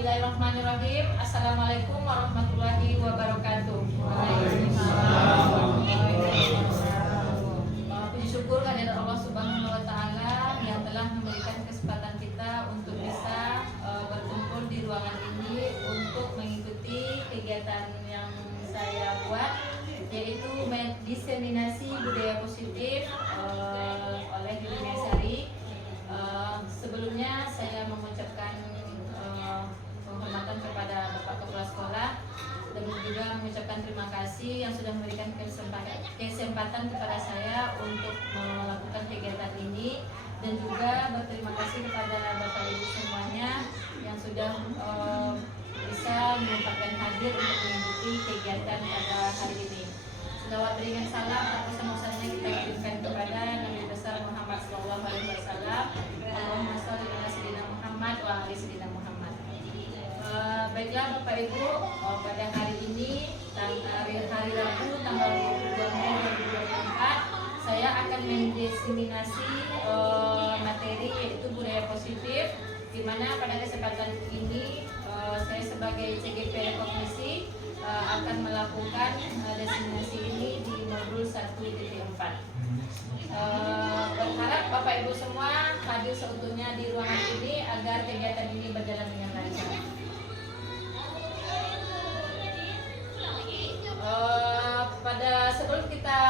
Bismillahirrahmanirrahim. Assalamualaikum warahmatullahi wabarakatuh. Waalaikumsalam warahmatullahi wabarakatuh. Puji syukur kehadirat Allah Subhanahu wa taala yang telah memberikan kesempatan kita untuk bisa berkumpul di ruangan ini untuk mengikuti kegiatan yang saya buat, yaitu diseminasi budaya positif oleh Dunia Sari. Sebelumnya saya mengucapkan penghormatan kepada Bapak Kepala Sekolah dan juga mengucapkan terima kasih yang sudah memberikan kesempatan kepada saya untuk melakukan kegiatan ini, dan juga berterima kasih kepada Bapak Ibu semuanya yang sudah bisa menyempatkan hadir untuk mengikuti kegiatan pada hari ini. Selawat berikan salam atau sama-sama kita kirimkan kepada Nabi besar Muhammad SAW. Allahumma sholli ala sayyidina Muhammad wa ali sayyidina Muhammad. Baiklah Bapak Ibu, pada hari ini hari Rabu tanggal 22 Mei 2024 saya akan mendiseminasi materi yaitu budaya positif, di mana pada kesempatan ini saya sebagai CGP Rekognisi akan melakukan diseminasi ini di modul 1.4. Berharap Bapak Ibu semua hadir seutuhnya di ruangan ini agar kegiatan ini berjalan dengan lancar. Pada sebelum kita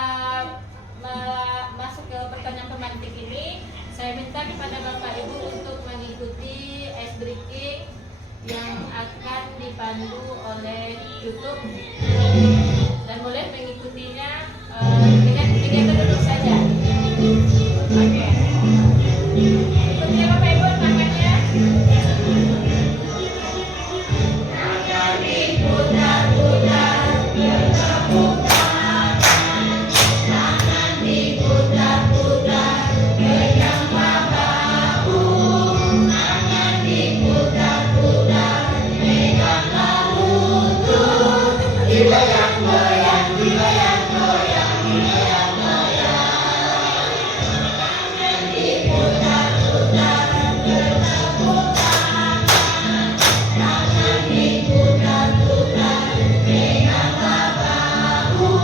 masuk ke pertanyaan pemantik ini, saya minta kepada Bapak Ibu untuk mengikuti ice breaking yang akan dipandu oleh YouTube, dan boleh mengikutinya dengan kegiatan duduk saja. Oke. Ikuti Bapak Ibu tangannya. Tangan diputar-putar, bertepuk tangan. Tangan diputar-putar, pegang bahu. Tangan diputar-putar, peganglah lutut. Digoyang-goyang, digoyang-goyang, digoyang-goyang. Tangan diputar-putar, bertepuk tangan. Tangan diputar-putar, peganglah bahu.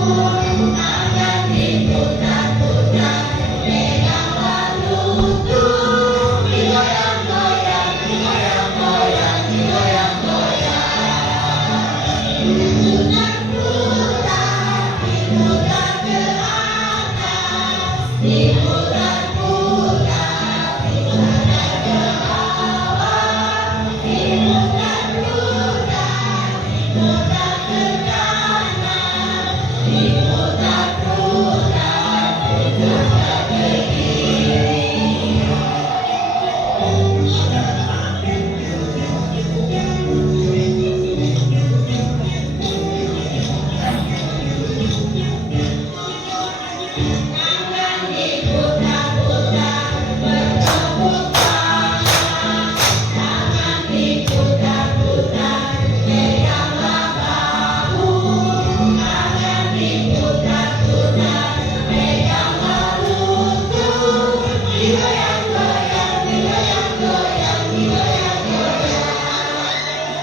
Tangan diputar-putar, peganglah lutut. Digoyang-goyang, digoyang-goyang, digoyang-goyang. Diputar-putar, diputar ke atas. Diputar-putar, diputar ke bawah. Diputar-putar, diputar ke kanan. Diputar-putar, diputar ke kiri. Tangan diputar-putar, bertepuk tangan. Tangan diputar-putar, peganglah bahu. Tangan diputar-putar, peganglah lutut. Digoyang-goyang, digoyang-goyang, digoyang-goyang.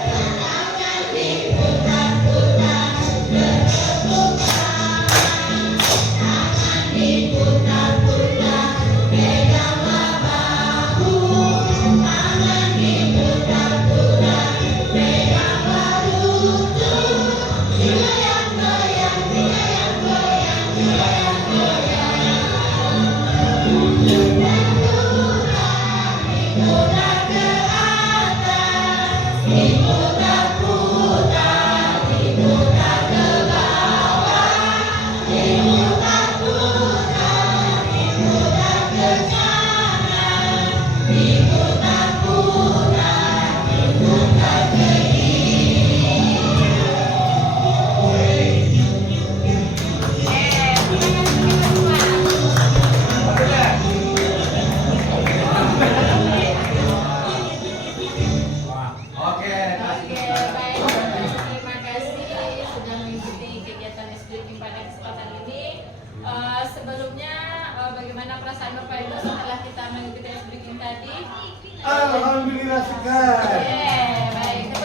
Tangan diputar-putar, bertepuk tangan. Tangan diputar-putar, peganglah bahu. Tangan diputar-putar, peganglah lutut. Digoyang-goyang, digoyang-goyang, digoyang-goyang. Diputar-putar, diputar ke atas. Diputar-putar, diputar ke bawah. Diputar-putar, diputar ke kanan. Diputar-putar, diputar ke kiri. Oke, Baik. Terima kasih sudah mengikuti kegiatan SBM pada kesempatan ini. Sebelumnya bagaimana perasaan Bapak Ibu setelah kita mengikuti SBM tadi? Alhamdulillah sekali. Baik.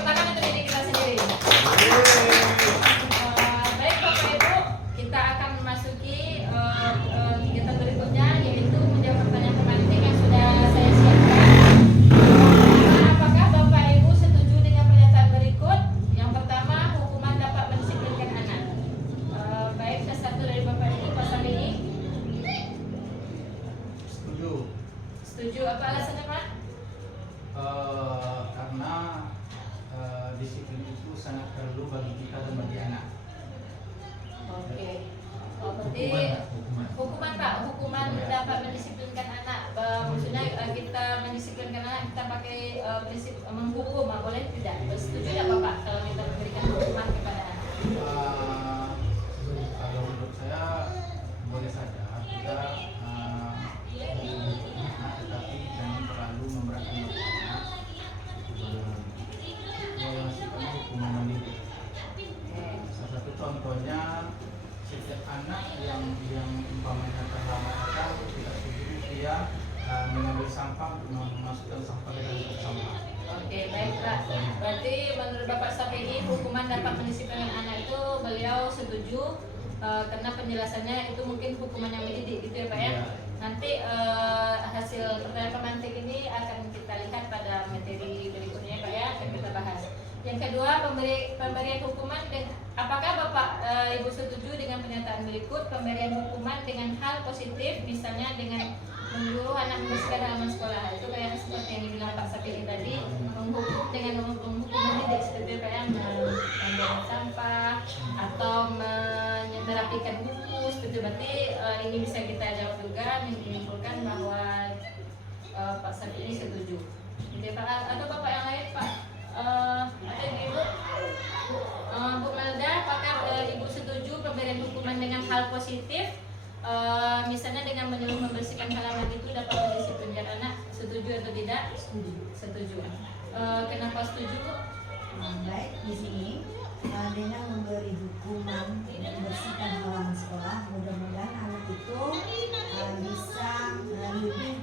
Setuju. Apa alasannya Pak? Karena disiplin itu sangat perlu bagi kita dan bagi anak. Oke. Oh, berarti hukuman Pak, hukuman dapat mendisiplinkan anak. Maksudnya kita mendisiplinkan anak kita pakai prinsip menghukum, boleh tidak? Setuju tidak Bapak kalau kita memberikan hukuman kepada anak? Kalau menurut saya boleh saja kita menghukum anak, tetapi jangan terlalu memberatkan bagi anak. Yang sifatnya hukuman mendidik. Salah satu contohnya, setiap anak yang umpamanya terlambat datang, kita suruh dia mengambil sampah, memasukkan sampah ke dalam sampah. Oke, baik Pak. Berarti menurut Bapak Safi'i hukuman dapat mendisiplinkan anak itu beliau setuju karena penjelasannya itu mungkin hukuman yang mendidik gitu ya Pak ya. Nanti hasil pertanyaan pemantik ini akan kita lihat pada materi berikutnya Pak ya, akan kita bahas. Yang kedua, pemberian hukuman. Apakah Bapak Ibu setuju dengan pernyataan berikut? Pemberian hukuman dengan hal positif, misalnya dengan menyuruh anak membersihkan halaman sekolah. Itu kayak seperti yang dibilang Pak Safi'i tadi, menghukum dengan menghukum mendidik seperti Pak yang membuang sampah atau menyerapikan buku. Seperti berarti ini bisa kita jawab juga, menyimpulkan bahwa Pak Safi'i setuju. Jadi Pak, atau Bapak yang lain Pak? Atau Ibu? Bu Melda, apakah Ibu setuju pemberian hukuman dengan hal positif? Misalnya dengan menyuruh membersihkan halaman itu dapat mendisiplinkan anak, setuju atau tidak? Setuju. Kenapa setuju Bu? Baik, di sini dengan memberi hukuman membersihkan halaman sekolah, mudah-mudahan anak itu bisa lebih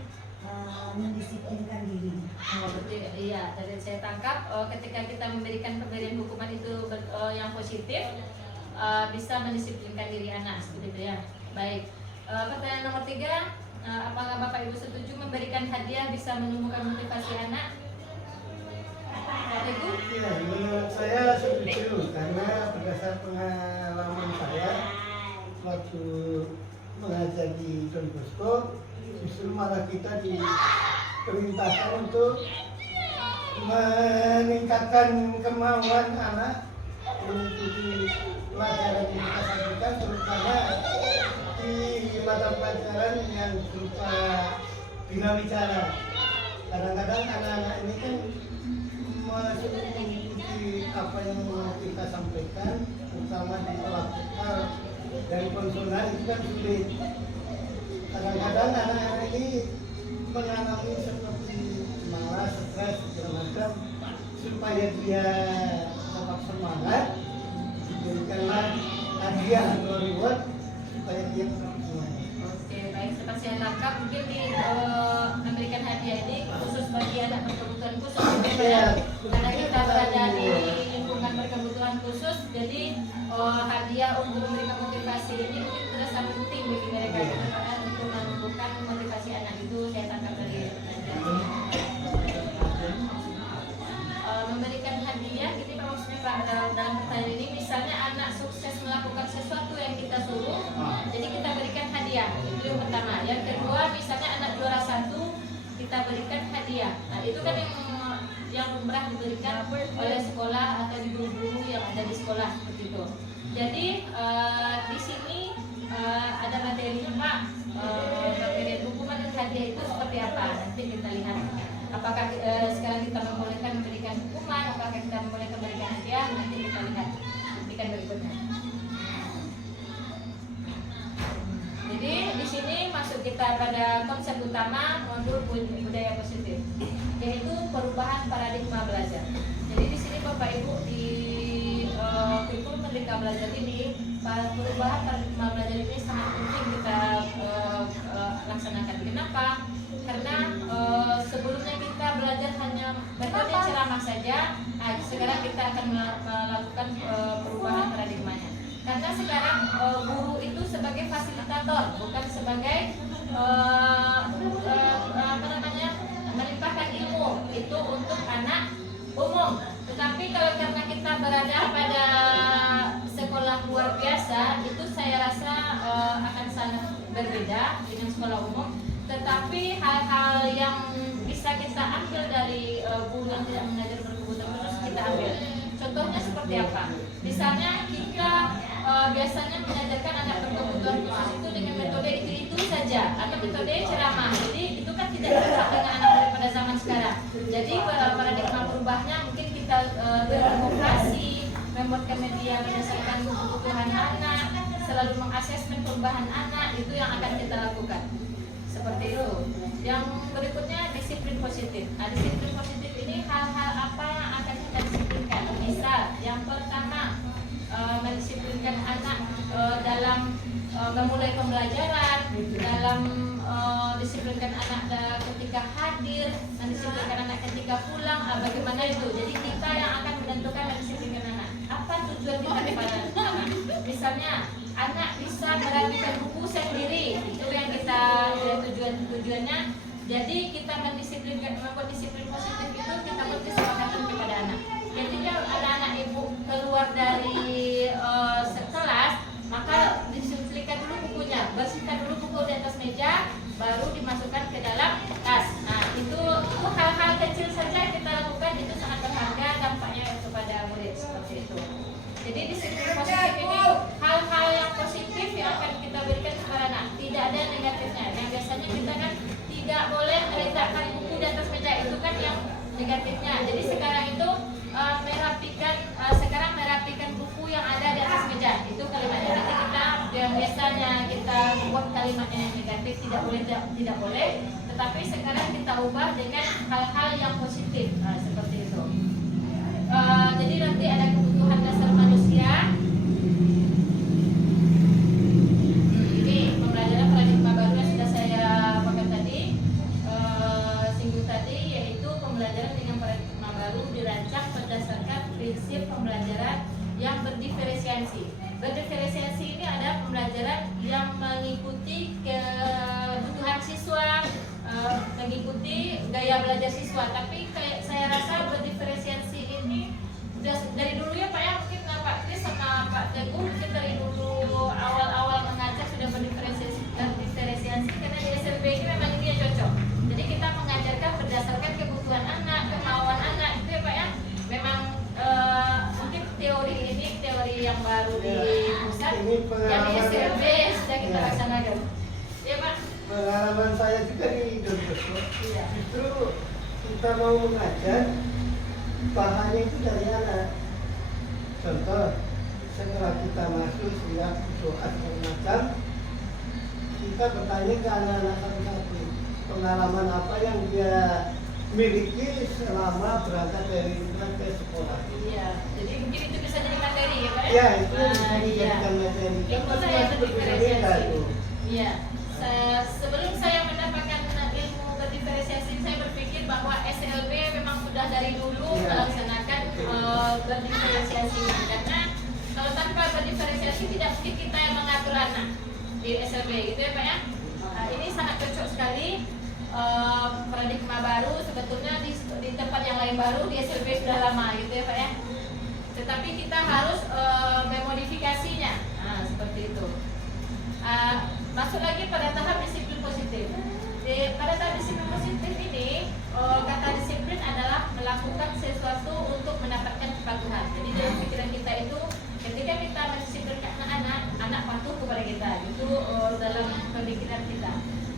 mendisiplinkan diri. Oh, betul. Iya, dari saya tangkap ketika kita memberikan pemberian hukuman itu yang positif bisa mendisiplinkan diri anak seperti itu ya. Baik. Pertanyaan nomor 3, apakah Bapak Ibu setuju memberikan hadiah bisa menumbuhkan motivasi anak? Bapak Ibu? Ya, menurut saya setuju karena berdasar pengalaman saya waktu mengajar di Don Bosco, justru malah kita diperintahkan untuk meningkatkan kemauan anak mengikuti pelajaran yang kita sampaikan, terutama di mata pelajaran yang berupa bina bicara. Kadang-kadang anak-anak ini kan masih mengikuti apa yang kita sampaikan, terutama di vokal dan konsonan itu kan sulit. Kadang-kadang anak-anak ini mengalami seperti malas, stres, segala macam. Supaya dia tetap semangat, diberikanlah hadiah atau reward supaya dia tetap semangat. Oke, baik. Seperti saya tangkap mungkin di memberikan hadiah ini khusus bagi anak berkebutuhan khusus gitu ya. Karena kita berada di lingkungan berkebutuhan khusus, jadi hadiah untuk memberikan motivasi ini mungkin sudah sangat penting bagi mereka karena untuk menumbuhkan motivasi anak itu saya tangkap dari memberikan hadiah. Jadi maksudnya Pak dalam pertanyaan ini misalnya anak sukses melakukan sesuatu yang kita suruh, jadi kita berikan hadiah. Itu yang pertama. Yang kedua, misalnya anak juara 1, kita berikan hadiah. Nah itu kan yang lumrah diberikan oleh sekolah atau di guru-guru yang ada di sekolah seperti itu. Jadi di sini ada materinya Pak, pemberian hukuman dan hadiah itu seperti apa? Nanti kita lihat. Apakah sekarang kita membolehkan memberikan hukuman, apakah kita membolehkan memberikan hadiah? Nanti kita lihat berikan berikutnya. Jadi di sini masuk kita pada konsep utama modul budaya positif, yaitu perubahan paradigma belajar. Jadi di sini Bapak Ibu di kurikulum Merdeka Belajar ini perubahan paradigma belajar ini sangat penting kita laksanakan. Kenapa? Karena sebelumnya kita belajar hanya metode ceramah saja. Nah, sekarang kita akan melakukan perubahan paradigmanya. Karena sekarang guru itu sebagai fasilitator, bukan sebagai melimpahkan ilmu itu untuk anak umum. Tetapi kalau karena kita berada pada sekolah luar biasa, itu saya rasa akan sangat berbeda dengan sekolah umum. Tetapi hal-hal yang kita ambil dari guru yang tidak mengajar berkebutuhan khusus, kita ambil. Contohnya seperti apa? Misalnya kita biasanya mengajarkan anak berkebutuhan khusus itu dengan metode itu saja, atau metode ceramah. Jadi itu kan tidak cocok dengan anak daripada zaman sekarang. Jadi paradigma berubahnya mungkin kita berinovasi, membuatkan media berdasarkan kebutuhan anak, selalu mengasesmen perubahan anak, itu yang akan kita lakukan. Seperti itu. Yang berikutnya disiplin positif. Nah, disiplin positif ini hal-hal apa yang akan kita disiplinkan? Misal, yang pertama mendisiplinkan anak dalam memulai pembelajaran, dalam disiplinkan anak ketika hadir, mendisiplinkan anak ketika pulang. Bagaimana itu? Jadi kita yang akan menentukan mendisiplinkan anak. Apa tujuan kita kepada anak? Misalnya, anak bisa merapikan buku sendiri, itu yang kita tujuannya. Jadi kita mendisiplinkan, membuat disiplin positif itu kita buat kesepakatan kepada anak. Jadi kalau anak-anak ibu keluar dari sekelas, maka disiplinkan dulu bukunya, bersihkan dulu buku di atas meja, baru dimasukkan ke dalam tas. Nah, itu hal-hal kecil saja yang kita lakukan, itu sangat berharga dampaknya kepada murid, seperti itu. Jadi disiplin positif ini hal-hal yang positif yang akan kita berikan kepada anak, tidak ada negatifnya. Yang biasanya kita kan tidak boleh meletakkan buku di atas meja, itu kan yang negatifnya. Jadi sekarang itu merapikan buku yang ada di atas meja, itu kalimatnya. Nanti kita yang biasanya kita buat kalimatnya yang negatif, tidak boleh, tetapi sekarang kita ubah dengan hal-hal yang positif. Nah, seperti itu. Jadi nanti ada kebutuhan dasar manusia. Ini pembelajaran paradigma baru yang sudah saya pakai tadi, singgung tadi, yaitu pembelajaran dengan paradigma baru dirancang berdasarkan prinsip pembelajaran yang berdiferensiasi. Berdiferensiasi ini ada pembelajaran yang mengikuti kebutuhan siswa, mengikuti gaya belajar siswa. Tapi saya rasa berdiferensiasi ini sudah dari dulu ya Pak ya, mungkin Pak Kris sama Pak Teguh mungkin dari dulu awal-awal mengajar sudah berdiferensiasi karena di SLB ini memang ini yang cocok. Jadi kita mengajarkan berdasarkan kebutuhan anak, kemauan anak, itu ya Pak ya. Memang mungkin teori yang baru di pusat, yang di SLB sudah kita laksanakan. Ya Pak. Pengalaman saya juga di Dondoso, Iya. justru kita mau mengajar, bahannya itu dari anak. Contoh, setelah kita masuk siap doa segala macam, kita bertanya ke anak-anak satu-satu, pengalaman apa yang dia miliki selama berangkat dari rumah ke sekolah. Iya, jadi mungkin itu bisa jadi materi ya Pak ya? Ya, itu bisa dijadikan materi. Itu Kan saya masih berbeda-beda berdiferensiasi. tuh. Iya, sebelum saya mendapatkan ilmu berdiferensiasi, saya berpikir bahwa SLB memang sudah dari dulu Iya. melaksanakan berdiferensiasi. Karena kalau tanpa berdiferensiasi tidak mungkin kita yang mengatur anak di SLB, gitu ya Pak ya? Ini sangat cocok sekali. Paradigma baru sebetulnya di tempat yang lain baru, di SLB sudah lama gitu ya Pak ya. Tetapi kita harus memodifikasinya. Nah, seperti itu. Masuk lagi pada tahap disiplin positif. Pada tahap disiplin positif ini, kata disiplin adalah melakukan sesuatu untuk mendapatkan kepatuhan. Jadi dalam pikiran kita itu, ketika kita mendisiplinkan anak patuh kepada kita, itu dalam pemikiran kita.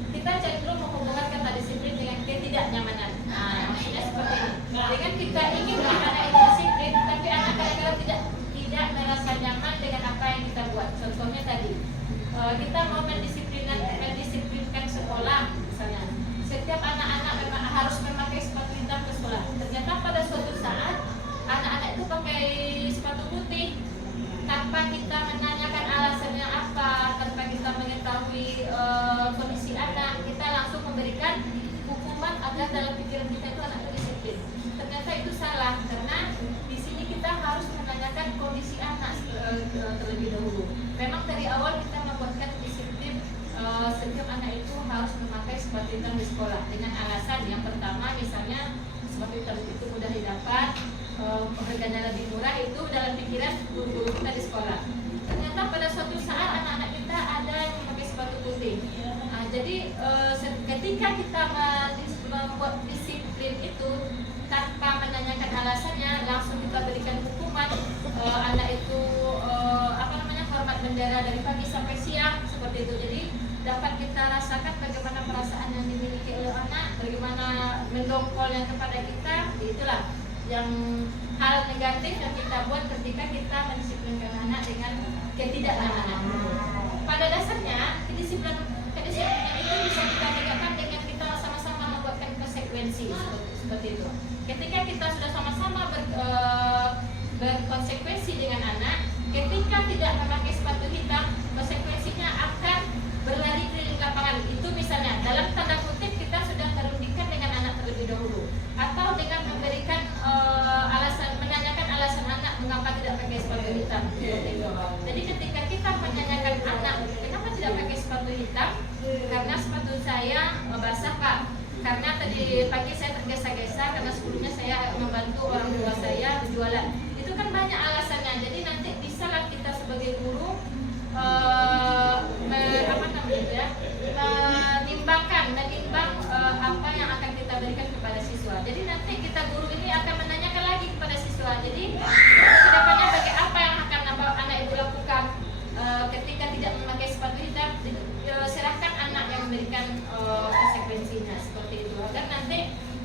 Kita cenderung menghubungkan kata disiplin dengan ketidaknyamanan. Nah, maksudnya seperti ini. Dengan kita ingin anak itu disiplin, tapi anak kadang-kadang tidak merasa nyaman dengan apa yang kita buat. Contohnya tadi, kita mau mendisiplinkan sekolah, misalnya. Setiap anak-anak memang harus memakai sepatu hitam ke sekolah. Ternyata pada suatu saat anak-anak itu pakai sepatu putih tanpa kita menanyakan alasannya apa, tanpa kita mengetahui kondisi anak, kita langsung memberikan hukuman agar dalam pikiran kita itu anak itu disiplin. Ternyata itu salah, karena di sini kita harus menanyakan kondisi anak terlebih dahulu. Memang dari awal kita membuatkan disiplin setiap anak itu harus memakai sepatu hitam di sekolah dengan alasan yang pertama, misalnya sepatu hitam itu mudah didapat, harganya lebih murah, itu dalam pikiran guru-guru kita di sekolah. Ternyata pada suatu saat anak-anak kita ada yang memakai sepatu putih. Jadi ketika kita membuat disiplin mendongkolnya kepada kita, itulah yang hal negatif yang kita buat ketika kita mendisiplinkan anak dengan ketidakamanah. Pada dasarnya kedisiplinan itu bisa kita tegakkan dengan kita sama-sama membuatkan konsekuensi seperti itu. Ketika kita sudah sama-sama berkonsekuensi dengan anak, ketika tidak memakai sepatu hitam, konsekuensinya akan berlari keliling lapangan. Itu misalnya dalam tanda kutip kita sudah merundingkan dengan anak terlebih dahulu, atau dengan memberikan menanyakan alasan anak mengapa tidak pakai sepatu hitam. Jadi ketika kita menanyakan anak kenapa tidak pakai sepatu hitam, karena sepatu saya basah Pak, karena tadi pagi saya tergesa-gesa, karena sebelumnya saya membantu orang tua saya berjualan. Itu kan banyak alasannya. Jadi nanti bisalah kita sebagai guru menimbang apa yang akan kita berikan kepada siswa. Jadi nanti kita guru ini akan menanyakan lagi kepada siswa. Jadi kedepannya bagi apa yang akan anak ibu lakukan ketika tidak memakai sepatu hitam, serahkan anak yang memberikan konsekuensinya seperti itu, agar nanti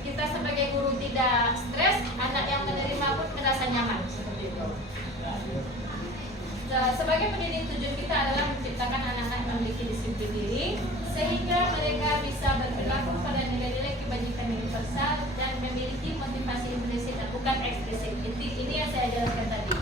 kita sebagai guru tidak stres, anak yang menerima pun merasa nyaman seperti itu. Sebagai pendidik, tujuan kita adalah menciptakan anak-anak yang memiliki disiplin diri sehingga mereka bisa berperilaku pada nilai-nilai kebajikan universal dan memiliki motivasi implisit dan bukan eksplisit. Ini yang saya jelaskan tadi.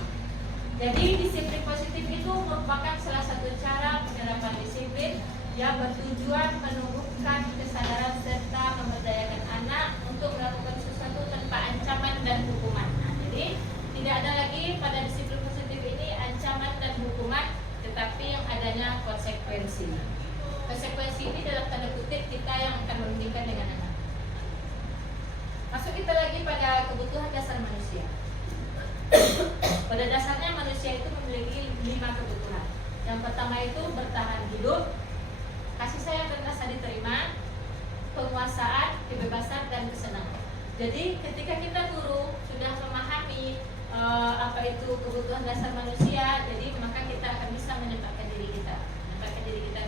Jadi disiplin positif itu merupakan salah satu cara penerapan disiplin yang bertujuan menumbuhkan kesadaran serta memberdayakan anak untuk melakukan sesuatu tanpa ancaman dan hukuman. Nah, jadi tidak ada lagi pada disiplin positif ini ancaman dan hukuman, tetapi yang adanya konsekuensi. Konsekuensi ini dalam tanda kutip kita yang akan merundingkan dengan anak. Masuk kita lagi pada kebutuhan dasar manusia. Pada dasarnya manusia itu memiliki 5 kebutuhan. Yang pertama itu bertahan hidup, kasih sayang dan rasa diterima, penguasaan, kebebasan dan kesenangan. Jadi ketika kita guru sudah memahami apa itu kebutuhan dasar manusia, jadi maka kita akan bisa menempatkan diri kita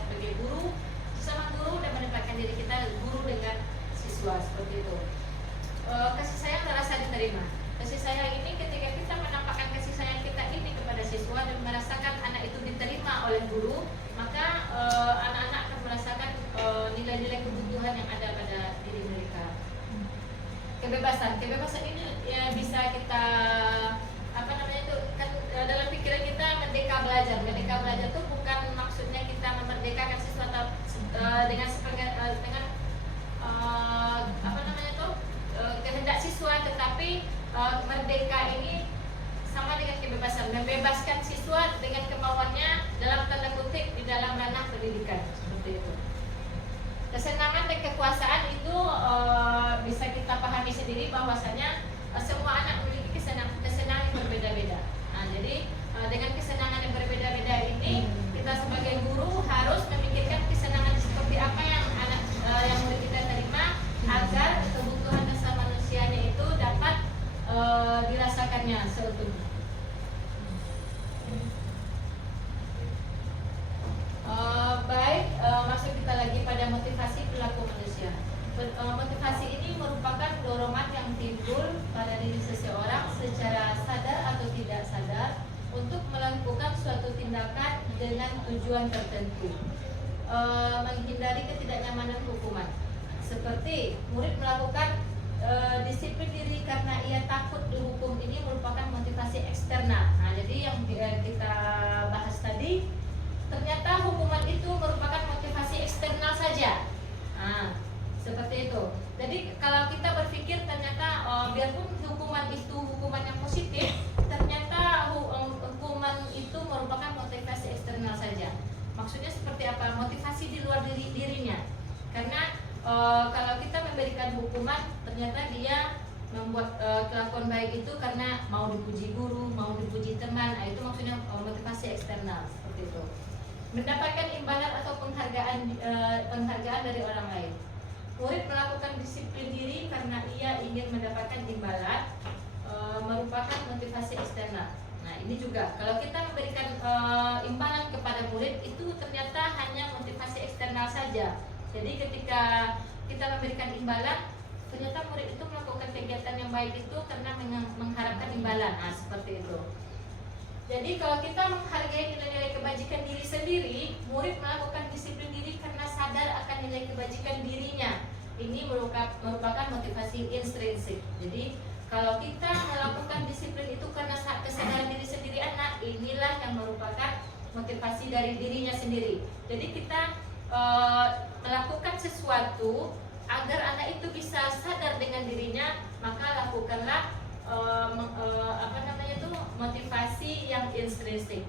sebagai guru, sesama guru, dan menempatkan diri kita guru dengan siswa seperti itu. Kasih sayang dan rasa diterima. Kasih sayang ini ketika kita menampakkan kasih sayang kita ini kepada siswa dan merasakan anak itu diterima oleh guru, maka anak-anak akan merasakan nilai-nilai kebutuhan yang ada pada diri mereka. Kebebasan ini ya bisa kita dalam pikiran kita merdeka belajar. Merdeka belajar itu bukan maksudnya kita memerdekakan siswa dengan kehendak siswa, tetapi merdeka ini sama dengan kebebasan, membebaskan siswa dengan kemauannya dalam tanda kutip di dalam ranah pendidikan seperti itu. Kesenangan dan kekuasaan itu bisa kita pahami sendiri bahwasanya semua anak memiliki kesenangan yang berbeda-beda. Nah, jadi dengan kesenangan yang berbeda-beda ini kita sebagai guru harus memikirkan kesenangan seperti apa yang anak yang kita terima agar kebutuhan dasar manusianya itu dapat dirasakannya seutuhnya. Masuk kita lagi pada motivasi perilaku manusia. Motivasi ini merupakan dorongan yang timbul pada diri seseorang secara sadar atau tidak sadar untuk melakukan suatu tindakan dengan tujuan tertentu, menghindari ketidaknyamanan hukuman. Seperti murid melakukan disiplin diri karena ia takut dihukum, ini merupakan motivasi eksternal. Nah, jadi yang kita bahas tadi, ternyata hukuman itu merupakan motivasi eksternal saja. Nah, seperti itu. Jadi kalau kita berpikir ternyata biarpun hukuman itu hukuman yang positif, ternyata hukuman itu merupakan motivasi eksternal saja. Maksudnya seperti apa? Motivasi di luar dirinya. Karena kalau kita memberikan hukuman, ternyata dia membuat kelakuan baik itu karena mau dipuji guru, mau dipuji teman. Nah, itu maksudnya motivasi eksternal seperti itu. Mendapatkan imbalan atau penghargaan dari orang lain. Murid melakukan disiplin diri karena ia ingin mendapatkan imbalan, merupakan motivasi eksternal. Nah, ini juga kalau kita memberikan imbalan kepada murid itu ternyata hanya motivasi eksternal saja. Jadi ketika kita memberikan imbalan, ternyata murid itu melakukan kegiatan yang baik itu karena mengharapkan imbalan. Nah, seperti itu. Jadi kalau kita menghargai nilai-nilai kebajikan diri sendiri, murid melakukan disiplin diri karena sadar akan nilai kebajikan dirinya. Ini merupakan motivasi intrinsik. Jadi kalau kita melakukan disiplin itu karena kesadaran diri sendiri anak, inilah yang merupakan motivasi dari dirinya sendiri. Jadi kita melakukan sesuatu agar anak itu bisa sadar dengan dirinya, maka lakukanlah motivasi yang intrinsik.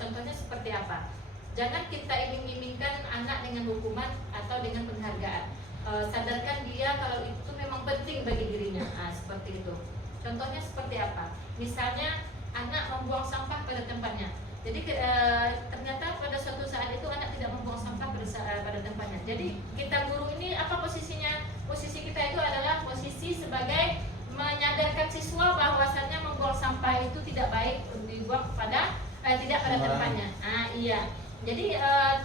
Contohnya seperti apa? Jangan kita iming-imingkan anak dengan hukuman atau dengan penghargaan. Sadarkan dia kalau itu memang penting bagi dirinya. Nah, seperti itu. Contohnya seperti apa? Misalnya anak membuang sampah pada tempatnya. Jadi ternyata pada suatu saat itu anak tidak membuang sampah pada tempatnya. Jadi kita guru ini apa posisinya? Posisi kita itu adalah posisi sebagai menyadarkan siswa bahwasannya membuang sampah itu tidak baik dibuang tidak pada tempatnya. Iya. Jadi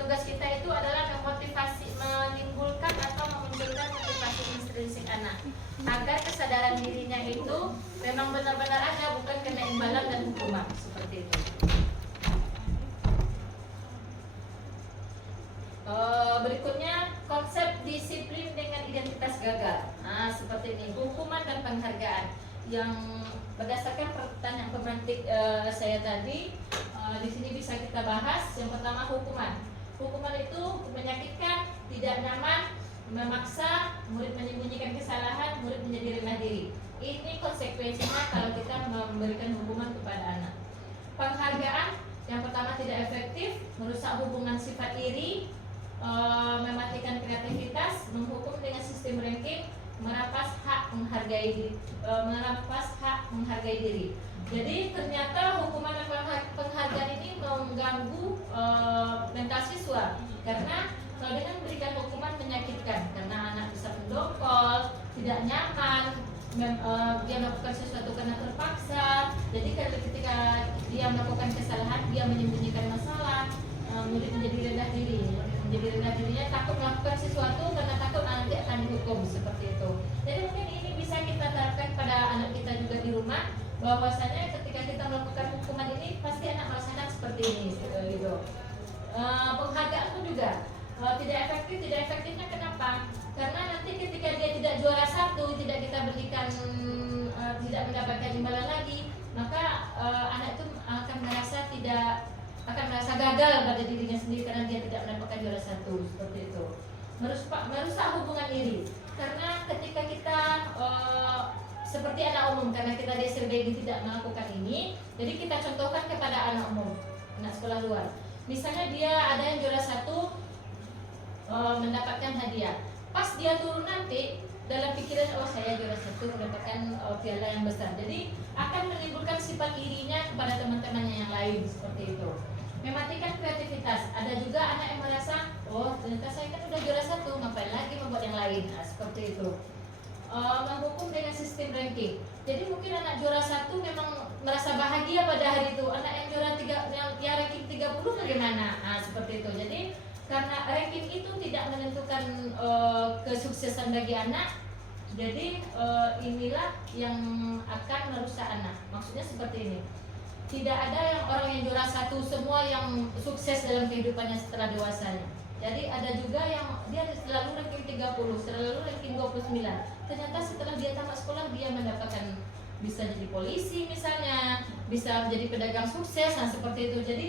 tugas kita itu adalah menimbulkan atau memunculkan motivasi intrinsik anak agar kesadaran dirinya itu memang benar-benar ada, bukan kena imbalan dan hukuman seperti itu. Berikutnya konsep disiplin dengan identitas gagal. Nah, seperti ini, hukuman dan penghargaan yang berdasarkan pertanyaan pemantik saya tadi. Di sini bisa kita bahas. Yang pertama, hukuman. Hukuman itu menyakitkan, tidak nyaman, memaksa, murid menyembunyikan kesalahan, murid menjadi rendah diri. Ini konsekuensinya kalau kita memberikan hukuman kepada anak. Penghargaan yang pertama tidak efektif, merusak hubungan sifat iri, mematikan kreativitas, menghukum dengan sistem ranking, merampas hak menghargai diri. Jadi ternyata hukuman dan penghargaan ini mengganggu mental siswa, karena kalau dengan memberikan hukuman menyakitkan, karena anak bisa mendongkol, tidak nyaman, dia melakukan sesuatu karena terpaksa. Jadi ketika dia melakukan kesalahan, dia menyembunyikan masalah, murid menjadi rendah diri. Menjadi rendah dirinya, takut melakukan sesuatu karena takut nanti akan dihukum, seperti itu. Jadi mungkin ini bisa kita terapkan pada anak kita juga di rumah, bahwasanya ketika kita melakukan hukuman ini pasti anak merasakan seperti ini, gitu. Penghargaan pun juga tidak efektif. Tidak efektifnya kenapa? Karena nanti ketika dia tidak juara satu, tidak kita berikan, tidak mendapatkan imbalan lagi, maka anak itu akan merasa gagal pada dirinya sendiri karena dia tidak mendapatkan juara satu, seperti itu. Merusak hubungan iri, karena ketika kita seperti anak umum, karena kita di SLBG tidak melakukan ini, jadi kita contohkan kepada anak umum, anak sekolah luar. Misalnya dia ada yang juara satu, mendapatkan hadiah. Pas dia turun nanti, dalam pikiran, oh saya juara satu mendapatkan piala yang besar. Jadi akan menimbulkan sifat irinya kepada teman-temannya yang lain, seperti itu. Mematikan kreativitas. Ada juga anak yang merasa, oh ternyata saya kan udah juara satu, ngapain lagi membuat yang lain. Nah, seperti itu. Menghukum dengan sistem ranking. Jadi mungkin anak juara satu memang merasa bahagia pada hari itu. Anak yang juara yang ranking 30 bagaimana? Nah, seperti itu. Jadi karena ranking itu tidak menentukan kesuksesan bagi anak, jadi inilah yang akan merusak anak. Maksudnya seperti ini. Tidak ada yang orang yang juara satu semua yang sukses dalam kehidupannya setelah dewasanya. Jadi ada juga yang dia selalu ranking 30, selalu ranking 29. Ternyata setelah dia tamat sekolah dia mendapatkan, bisa jadi polisi misalnya, bisa menjadi pedagang sukses, nah seperti itu. Jadi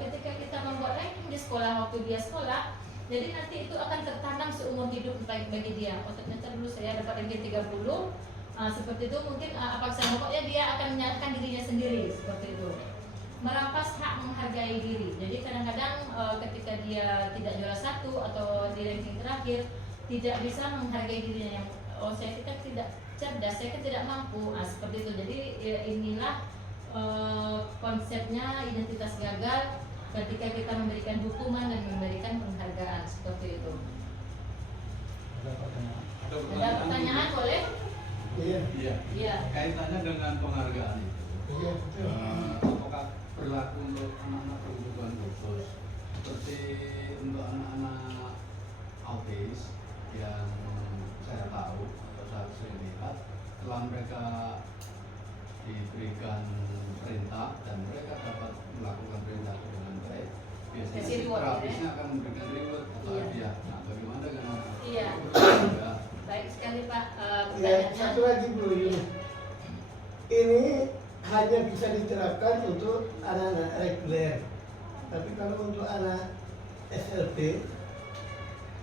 ketika kita membuat ranking di sekolah waktu dia sekolah, jadi nanti itu akan tertanam seumur hidup baik bagi dia. Oh ternyata dulu saya dapat ranking 30, seperti itu. Mungkin apakah pokoknya dia akan menyalahkan dirinya sendiri, seperti itu. Merampas hak menghargai diri. Jadi kadang-kadang ketika dia tidak juara satu atau di ranking terakhir, tidak bisa menghargai dirinya yang, oh saya tidak cerdas, saya kan tidak mampu, seperti itu. Jadi inilah konsepnya identitas gagal ketika kita memberikan hukuman dan memberikan penghargaan, seperti itu. Ada pertanyaan boleh? Iya. Kaitannya dengan penghargaan itu. Iya. Apakah berlaku untuk anak-anak berkebutuhan khusus, seperti untuk anak-anak autis yang saya tahu atau saya setelah mereka diberikan perintah dan mereka dapat melakukan perintah dengan baik, biasanya Kasih si reward, terapisnya akan memberikan reward atau Iya. hadiah. Nah, bagaimana dengan Iya. juga Baik sekali Pak. Ya, Pertanyaannya. satu lagi Bu Yuni. Ini hanya bisa diterapkan untuk anak-anak reguler. Tapi kalau untuk anak SLB,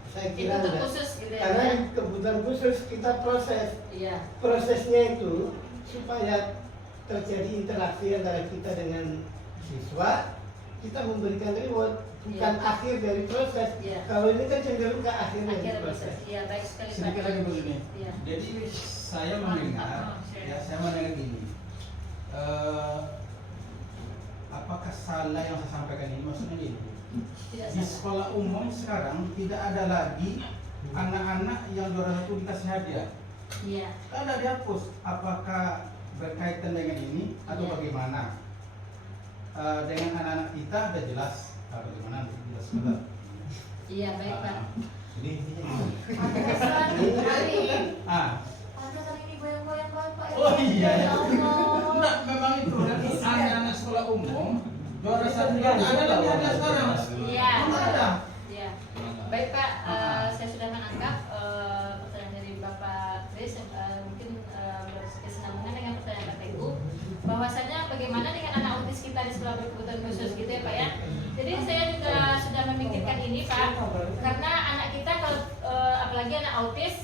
saya Itu kira enggak. terkhusus gitu ya. Karena Pak? kebutuhan khusus kita proses. Iya. Prosesnya itu supaya terjadi interaksi antara kita dengan siswa, kita memberikan reward, bukan Iya. akhir dari proses. Iya. Kalau ini kan cenderung ke akhir dari Akhir proses. proses. Iya, baik sekali Pak. Sedikit lagi begini. Iya. Jadi saya mendengar, saya mendengar gini. Apakah salah yang saya sampaikan ini? Maksudnya gini. Tidak Di salah. sekolah umum sekarang tidak ada lagi anak-anak yang juara satu dikasih hadiah. Iya. Ada dihapus. Apakah berkaitan dengan ini atau Iya. bagaimana? Dengan anak-anak kita ada jelas bagaimana nanti kita sebentar. Iya, baik Pak. Jadi Hari. Ada kali ini goyang-goyang Bapak. Oh iya ya. Ya Allah. Enggak, memang itu kan anak-anak sekolah umum juara satu tidak ada lagi ada sekarang. Iya. Tidak ada. Iya. Baik Pak, saya sudah menangkap pertanyaan dari Bapak Chris, mungkin berkesinambungan dengan pertanyaan Pak Teguh, bahwasanya bagaimana dengan anak autis kita di sekolah berkebutuhan khusus gitu ya Pak ya. Jadi saya juga sudah memikirkan ini Pak, karena anak kita kalau apalagi anak autis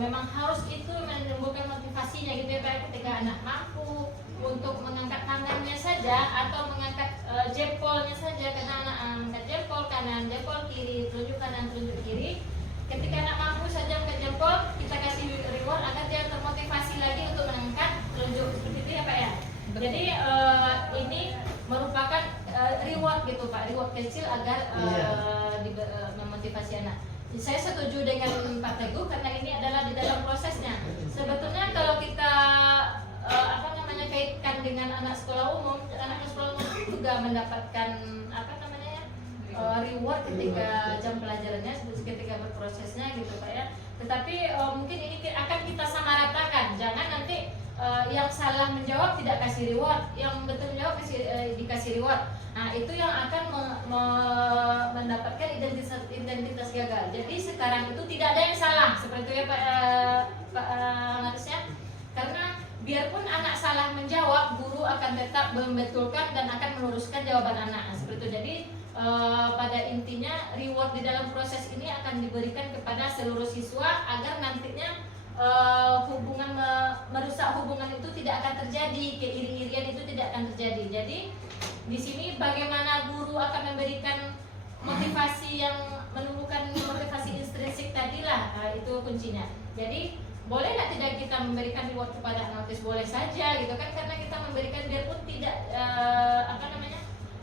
memang harus itu menimbulkan motivasinya gitu ya Pak, ketika anak mampu untuk mengangkat tangannya saja atau mengangkat jempolnya saja, karena anak angkat jempol kanan, jempol kiri, telunjuk kanan, telunjuk kiri. Ketika anak mampu saja angkat jempol, kita kasih reward agar dia termotivasi lagi untuk mengangkat telunjuk seperti itu ya Pak ya. Jadi ini merupakan reward gitu Pak, reward kecil agar memotivasi anak. Saya setuju dengan Pak Teguh karena ini adalah di dalam prosesnya. Sebetulnya kalau kita kaitkan dengan anak sekolah umum juga mendapatkan reward ketika jam pelajarannya, ketika berprosesnya gitu Pak ya. Tetapi mungkin ini akan kita samaratakan, jangan nanti yang salah menjawab tidak kasih reward, yang betul menjawab dikasih reward. Nah itu yang akan mendapatkan identitas gagal. Jadi sekarang itu tidak ada yang salah seperti itu ya Pak Marisya, karena biarpun anak salah menjawab, guru akan tetap membetulkan dan akan meluruskan jawaban anak. Seperti itu. Jadi pada intinya reward di dalam proses ini akan diberikan kepada seluruh siswa agar nantinya merusak hubungan itu tidak akan terjadi, keiri-irian itu tidak akan terjadi. Jadi di sini bagaimana guru akan memberikan motivasi yang menumbuhkan motivasi intrinsik tadilah, itu kuncinya. Jadi boleh nggak tidak kita memberikan reward kepada anak autis? Boleh saja gitu kan, karena kita memberikan biarpun tidak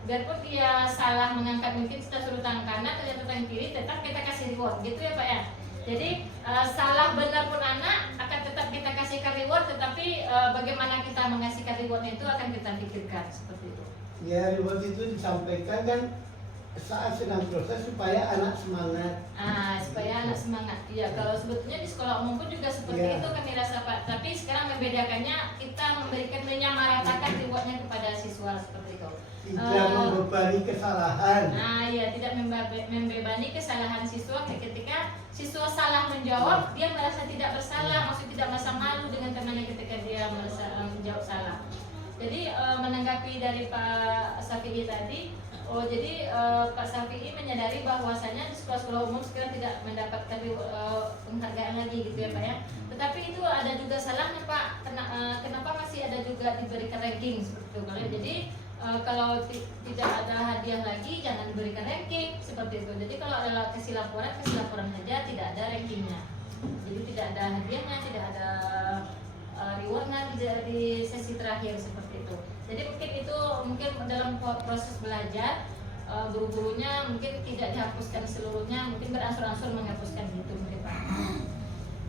biarpun dia salah mengangkat, mungkin kita suruh tangan kanan ternyata tangan kiri, tetap kita kasih reward gitu ya Pak ya. Jadi salah benar pun anak akan tetap kita kasihkan reward, tetapi bagaimana kita mengasihkan rewardnya itu akan kita pikirkan seperti itu. Ya, reward itu disampaikan kan saat sedang proses supaya anak semangat. Supaya anak semangat. Iya, kalau sebetulnya di sekolah umum pun juga seperti itu kami rasa Pak. Tapi sekarang membedakannya kita memberikan menyamaratakan rewardnya kepada siswa seperti itu. Tidak membebani kesalahan. Iya, tidak membebani kesalahan siswa. Ketika siswa salah menjawab, dia merasa tidak bersalah, maksud tidak merasa malu dengan temannya ketika dia merasa menjawab salah. Jadi menanggapi dari Pak Safi'i tadi, jadi Pak Safi'i menyadari bahwasanya di sekolah-sekolah umum sekarang tidak mendapatkan penghargaan lagi gitu ya Pak ya. Tetapi itu ada juga salahnya Pak. Kenapa masih ada juga diberikan ranking seperti itu? Jadi kalau tidak ada hadiah lagi, jangan diberikan ranking seperti itu. Jadi kalau adalah kasih laporan saja, tidak ada rankingnya. Jadi tidak ada hadiahnya, tidak ada rewardnya di sesi terakhir seperti itu. Jadi mungkin dalam proses belajar guru-gurunya mungkin tidak dihapuskan seluruhnya, mungkin beransur-ansur menghapuskan gitu mungkin Pak.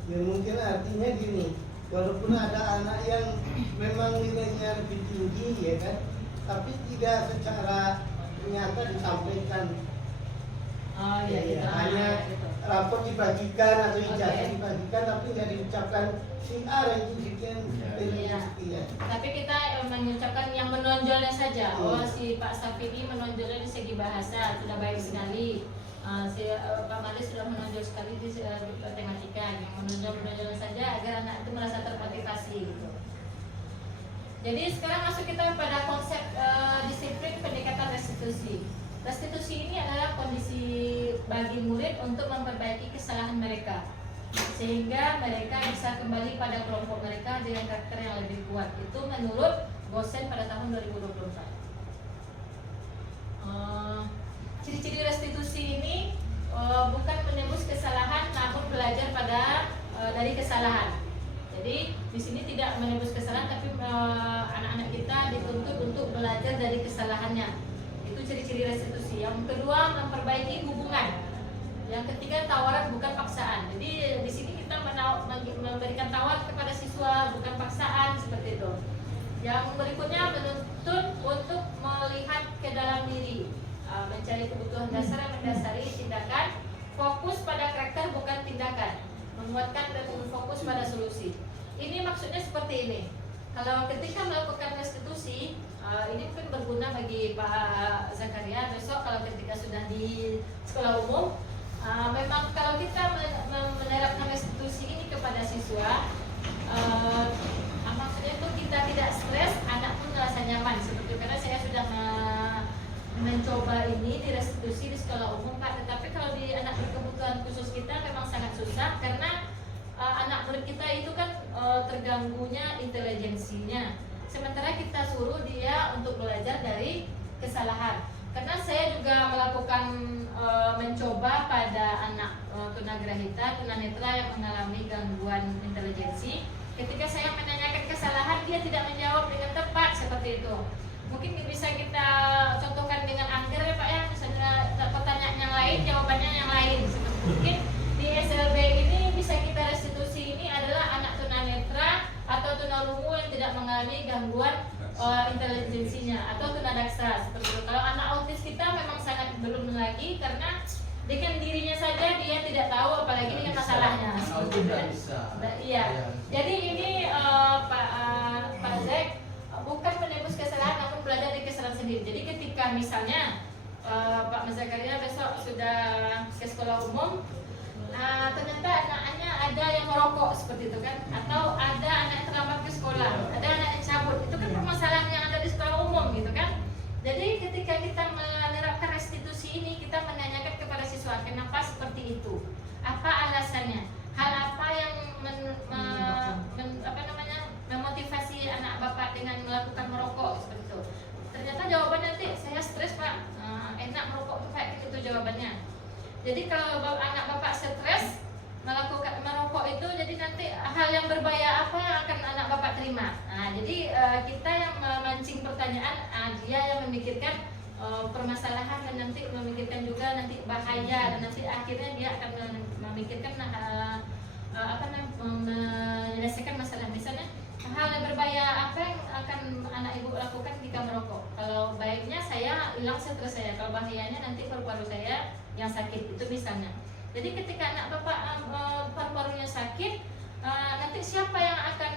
Ya mungkin artinya gini, walaupun ada anak yang memang nilainya lebih tinggi ya kan, tapi tidak secara nyata disampaikan. Oh iya Ya, gitu. hanya Gitu. rapor dibagikan atau ijazah Oke. dibagikan, tapi nggak diucapkan si A itu sekian, dari Iya. sekian. Tapi kita mengucapkan yang menonjolnya saja. Iya. Oh, si Pak Safi ini menonjolnya di segi bahasa sudah baik sekali. Si Pak Made sudah menonjol sekali di matematika. Yang menonjol saja agar anak itu merasa termotivasi gitu. Jadi sekarang masuk kita pada konsep disiplin pendekatan restitusi. Restitusi ini adalah kondisi bagi murid untuk memperbaiki kesalahan mereka, sehingga mereka bisa kembali pada kelompok mereka dengan karakter yang lebih kuat. Itu menurut Gosen pada tahun 2024. Ciri-ciri restitusi ini bukan menembus kesalahan, namun belajar dari kesalahan. Jadi di sini tidak menembus kesalahan, tapi anak-anak kita dituntut untuk belajar dari kesalahannya. Itu ciri-ciri restitusi. Yang kedua, memperbaiki hubungan. Yang ketiga, tawaran bukan paksaan. Jadi di sini kita memberikan tawar kepada siswa, bukan paksaan seperti itu. Yang berikutnya, menuntut untuk melihat ke dalam diri, mencari kebutuhan dasar yang mendasari tindakan, fokus pada karakter bukan tindakan, menguatkan dan fokus pada solusi. Ini maksudnya seperti ini. Kalau ketika melakukan restitusi, ini mungkin berguna bagi Pak Zakaria besok kalau ketika sudah di sekolah umum. Memang kalau kita menerapkan restitusi ini kepada siswa, maksudnya itu kita tidak stres, anak pun merasa nyaman seperti itu. Karena saya sudah mencoba ini di restitusi di sekolah umum Pak. Tetapi kalau di anak berkebutuhan khusus kita memang sangat susah karena anak murid kita itu kan terganggunya intelijensinya. Sementara kita suruh dia untuk belajar dari kesalahan. Karena saya juga melakukan mencoba pada anak tunagrahita, tunanetra yang mengalami gangguan intelijensi. Ketika saya menanyakan kesalahan, dia tidak menjawab dengan tepat seperti itu. Mungkin bisa kita contohkan dengan angker ya Pak ya. Misalnya pertanyaan yang lain, jawabannya yang lain. Mungkin di SLB ini bisa kita restitusi ini adalah anak tunanetra atau tunarungu yang tidak mengalami gangguan intelijensinya atau tunadakstra seperti itu. Kalau anak autis kita memang sangat belum lagi karena dengan dirinya saja dia tidak tahu apalagi dengan masalahnya. Autis tidak bisa. Iya. Jadi ini Pak Zek bukan menembus kesalahan namun belajar dari kesalahan sendiri. Jadi ketika misalnya Pak Zakaria besok sudah ke sekolah umum, ternyata anaknya ada yang merokok seperti itu kan, atau ada anak yang terlambat ke sekolah, ada anak yang cabut, itu kan permasalahan yang ada di sekolah umum gitu kan. Jadi ketika kita menerapkan restitusi ini, kita menanyakan kepada siswa kenapa seperti itu, apa alasannya, hal apa yang memotivasi anak bapak dengan melakukan merokok seperti itu. Ternyata jawaban nanti saya stres Pak, enak merokok kayak gitu jawabannya. Jadi kalau anak bapak stres melakukan merokok itu, jadi nanti hal yang berbahaya apa yang akan anak bapak terima. Jadi kita yang memancing pertanyaan, dia yang memikirkan permasalahan dan nanti memikirkan juga nanti bahaya, dan nanti akhirnya dia akan memikirkan menyelesaikan masalah. Misalnya hal yang berbahaya apa yang akan anak ibu lakukan jika merokok. Kalau baiknya saya hilang stres saya, kalau bahayanya nanti paru-paru saya yang sakit itu misalnya. Jadi ketika anak bapak paru-parunya sakit, nanti siapa yang akan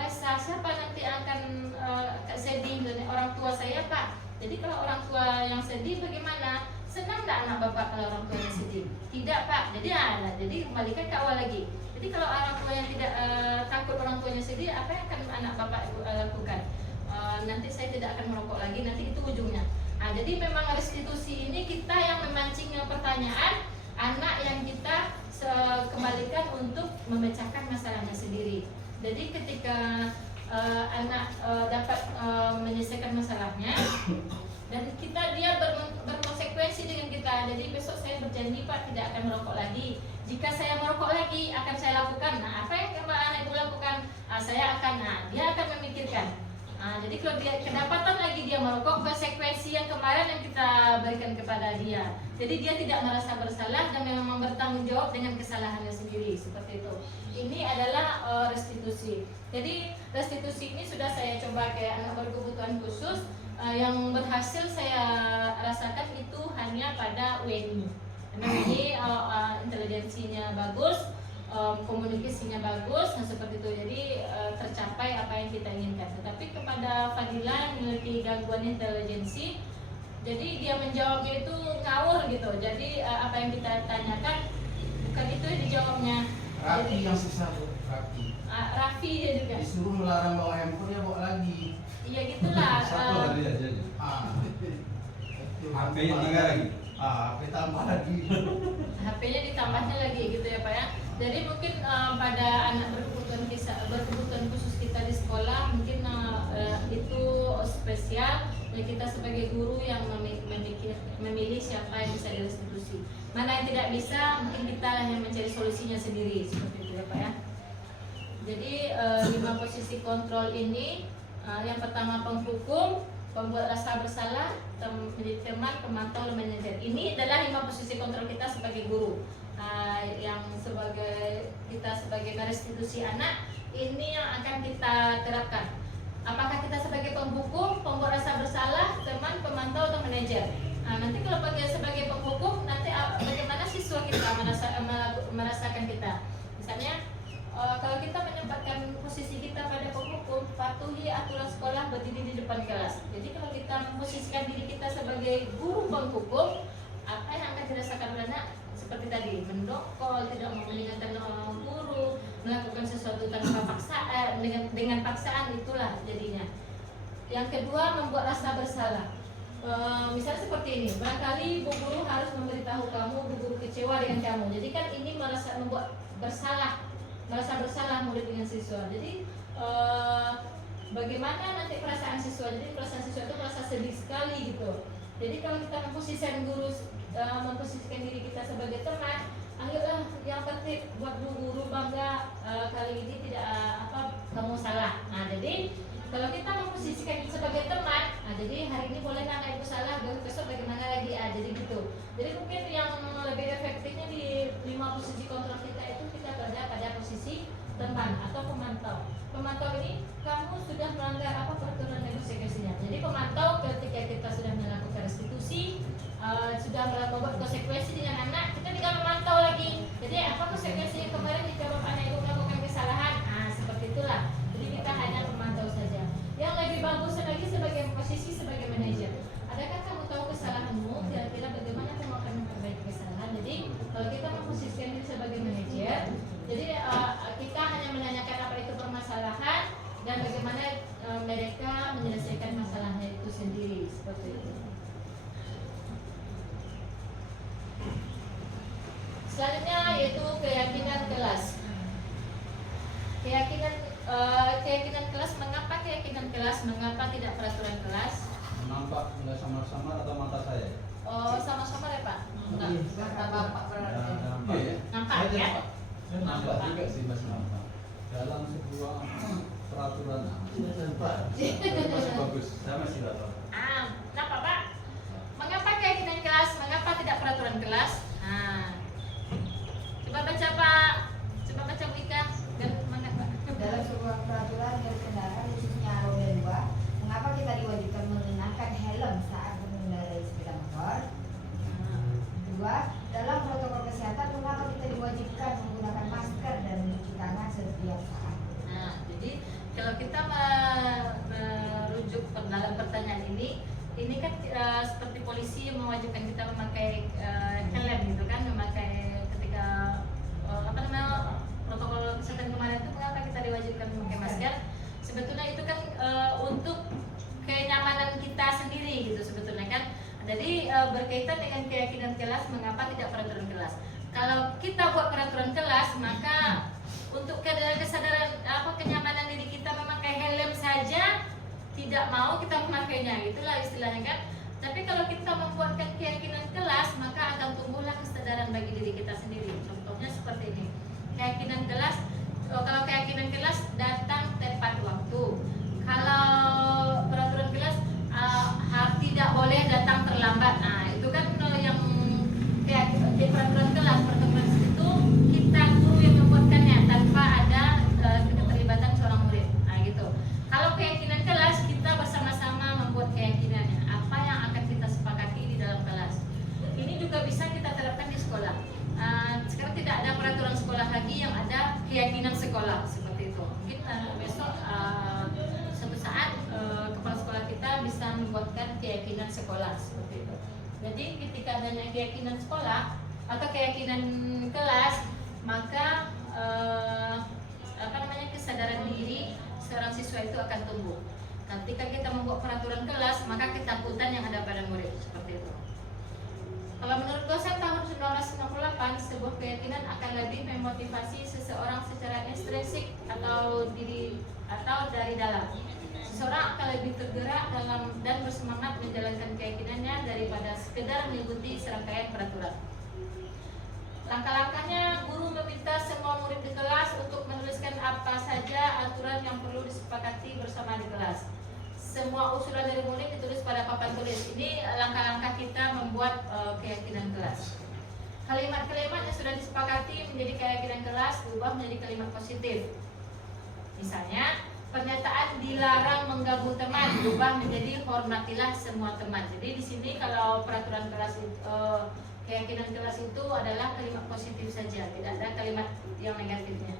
resah, siapa nanti akan sedih, orang tua saya Pak. Jadi kalau orang tua yang sedih bagaimana? Senang nggak anak bapak kalau orang tuanya sedih? Tidak Pak. Jadi kembalikan ke awal lagi. Jadi kalau orang tua yang tidak takut orang tuanya sedih, apa yang akan anak bapak lakukan? Nanti saya tidak akan merokok lagi, nanti itu ujungnya. Jadi memang restitusi ini kita yang memancing pertanyaan, anak yang kita kembalikan untuk memecahkan masalahnya sendiri. Jadi ketika anak dapat menyelesaikan masalahnya dan dia berkonsekuensi dengan kita. Jadi besok saya berjanji Pak tidak akan merokok lagi. Jika saya merokok lagi akan saya lakukan. Apa yang anak ibu lakukan? Saya akan. Dia akan memikirkan. Jadi kalau dia kedapatan lagi dia merokok, konsekuensi yang kemarin yang kita berikan kepada dia. Jadi dia tidak merasa bersalah dan memang bertanggung jawab dengan kesalahannya sendiri seperti itu. Ini adalah restitusi. Jadi restitusi ini sudah saya coba ke anak berkebutuhan khusus. Yang berhasil saya rasakan itu hanya pada WNI. Memang ini intelijensinya bagus, komunikasinya bagus, nah seperti itu. Jadi tercapai apa yang kita inginkan. Tetapi kepada Fadila yang memiliki gangguan intelijensi, jadi dia menjawabnya itu ngawur gitu. Jadi apa yang kita tanyakan bukan itu yang dijawabnya. Raffi yang susah Bu, Raffi. Raffi dia juga. Disuruh melarang bawa handphone, dia bawa lagi. Iya gitulah. Satu hari aja. Ah, HP-nya tinggal lagi. HP tambah lagi. HP-nya ditambahnya lagi gitu ya Pak ya. Jadi mungkin pada anak berkebutuhan khusus kita di sekolah mungkin itu spesial ya, kita sebagai guru yang memilih siapa yang bisa direstitusi. Mana yang tidak bisa mungkin kita lah yang mencari solusinya sendiri seperti itu ya Pak ya. Jadi 5 posisi kontrol ini yang pertama penghukum, pembuat rasa bersalah, menjadi teman, pemantau, dan manajer. Ini adalah 5 posisi kontrol kita sebagai guru. Yang kita sebagai restitusi anak, ini yang akan kita terapkan. Apakah kita sebagai penghukum, pembuat rasa bersalah, teman, pemantau, atau manajer? Nanti kalau sebagai penghukum, nanti bagaimana siswa kita merasakan kita? Misalnya, kalau kita menempatkan posisi kita pada penghukum, patuhi aturan sekolah, berdiri di depan kelas. Jadi kalau kita memposisikan diri kita sebagai guru penghukum, apa yang akan dirasakan oleh anak? Seperti tadi, mendokol, tidak mau mendengarkan orang guru, melakukan sesuatu tanpa paksaan, dengan paksaan, itulah jadinya. Yang kedua, membuat rasa bersalah. Misalnya seperti ini, barangkali bu guru harus memberitahu kamu, bu guru kecewa dengan kamu. Jadi kan ini membuat merasa bersalah murid dengan siswa. Jadi bagaimana nanti perasaan siswa? Jadi perasaan siswa itu merasa sedih sekali gitu. Jadi kalau kita memposisikan memposisikan diri kita sebagai teman, ayolah yang tertib, buat bu guru bangga, kali ini tidak kamu salah. Nah jadi kalau kita memposisikan sebagai teman, jadi hari ini boleh anak ibu salah, besok bagaimana lagi? Jadi gitu. Jadi mungkin yang lebih efektifnya di 5 posisi kontrol kita itu kita berada pada posisi teman atau pemantau. Pemantau ini kamu sudah melanggar apa peraturan negosiasinya. Jadi pemantau ketika kita sudah melakukan restitusi, sudah membuat konsekuensi dengan anak, kita tinggal memantau lagi. Jadi apa konsekuensi yang kemarin jika bapak anak ibu melakukan kesalahan? Seperti itulah. Jadi kita hanya memantau saja. Yang lebih bagus lagi sebagai posisi sebagai manajer. Adakah kamu tahu kesalahanmu? Kira-kira bagaimana kamu akan memperbaiki kesalahan? Jadi kalau kita memposisikan diri sebagai manajer, jadi kita hanya menanyakan apa itu permasalahan dan bagaimana mereka menyelesaikan masalahnya itu sendiri seperti itu. Selanjutnya yaitu keyakinan kelas. Keyakinan kelas, mengapa keyakinan kelas, mengapa tidak peraturan kelas? Nampak nggak samar-samar atau mata saya? Sama-sama ya Pak? Enggak, kata Bapak berarti. Nampak ya? Nampak ya? Saya nampak juga sih Mas nampak. Dalam sebuah peraturan Nampak. masih bagus. Saya masih nggak tahu. Kenapa Pak? Mengapa keyakinan kelas, mengapa tidak peraturan kelas? Coba baca Pak. Coba baca Bu Ika. Mengapa? Dalam sebuah peraturan berkendara khususnya roda 2, mengapa kita diwajibkan mengenakan helm saat mengendarai sepeda motor? 2. Dalam protokol kesehatan, mengapa kita diwajibkan menggunakan masker dan mencuci tangan setiap saat? Jadi kalau kita merujuk dalam pertanyaan ini kan seperti polisi yang mewajibkan kita memakai helm gitu kan, memakai ketika protokol kesehatan kemarin itu mengapa kita diwajibkan memakai masker? Sebetulnya itu kan untuk kenyamanan kita sendiri gitu sebetulnya kan. Jadi berkaitan dengan keyakinan kelas, mengapa tidak peraturan kelas? Kalau kita buat peraturan kelas, maka untuk kesadaran kenyamanan diri kita memakai helm saja tidak mau kita memakainya, itulah istilahnya kan. Tapi kalau kita membuatkan keyakinan kelas, maka akan tumbuhlah kesadaran bagi diri kita sendiri. Contohnya seperti ini. Keyakinan kelas, kalau keyakinan kelas datang tepat waktu. Kalau peraturan kelas tidak boleh datang terlambat. Itu kan yang di peraturan kelas itu kita guru yang membuatkannya tanpa ada keterlibatan seorang murid. Gitu. Kalau keyakinan kelas kita bersama-sama membuat keyakinannya. Apa yang akan kita sepakati di dalam kelas. Ini juga bisa kita terapkan di sekolah. sekolah seperti itu. Jadi ketika adanya keyakinan sekolah atau keyakinan kelas, maka kesadaran diri seorang siswa itu akan tumbuh. Ketika kita membuat peraturan kelas, maka ketakutan yang ada pada murid seperti itu. Kalau menurut konsep tahun 1998, sebuah keyakinan akan lebih memotivasi seseorang secara intrinsik atau dari dalam. Seseorang akan lebih tergerak dalam dan bersemangat menjalankan keyakinannya daripada sekedar mengikuti serangkaian peraturan. Langkah-langkahnya, guru meminta semua murid di kelas untuk menuliskan apa saja aturan yang perlu disepakati bersama di kelas. Semua usulan dari murid ditulis pada papan tulis. Ini langkah-langkah kita membuat keyakinan kelas. Kalimat-kalimat yang sudah disepakati menjadi keyakinan kelas diubah menjadi kalimat positif. Misalnya, pernyataan dilarang mengganggu teman diubah menjadi hormatilah semua teman. Jadi di sini kalau peraturan kelas keyakinan kelas itu adalah kalimat positif saja, tidak ada kalimat yang negatifnya.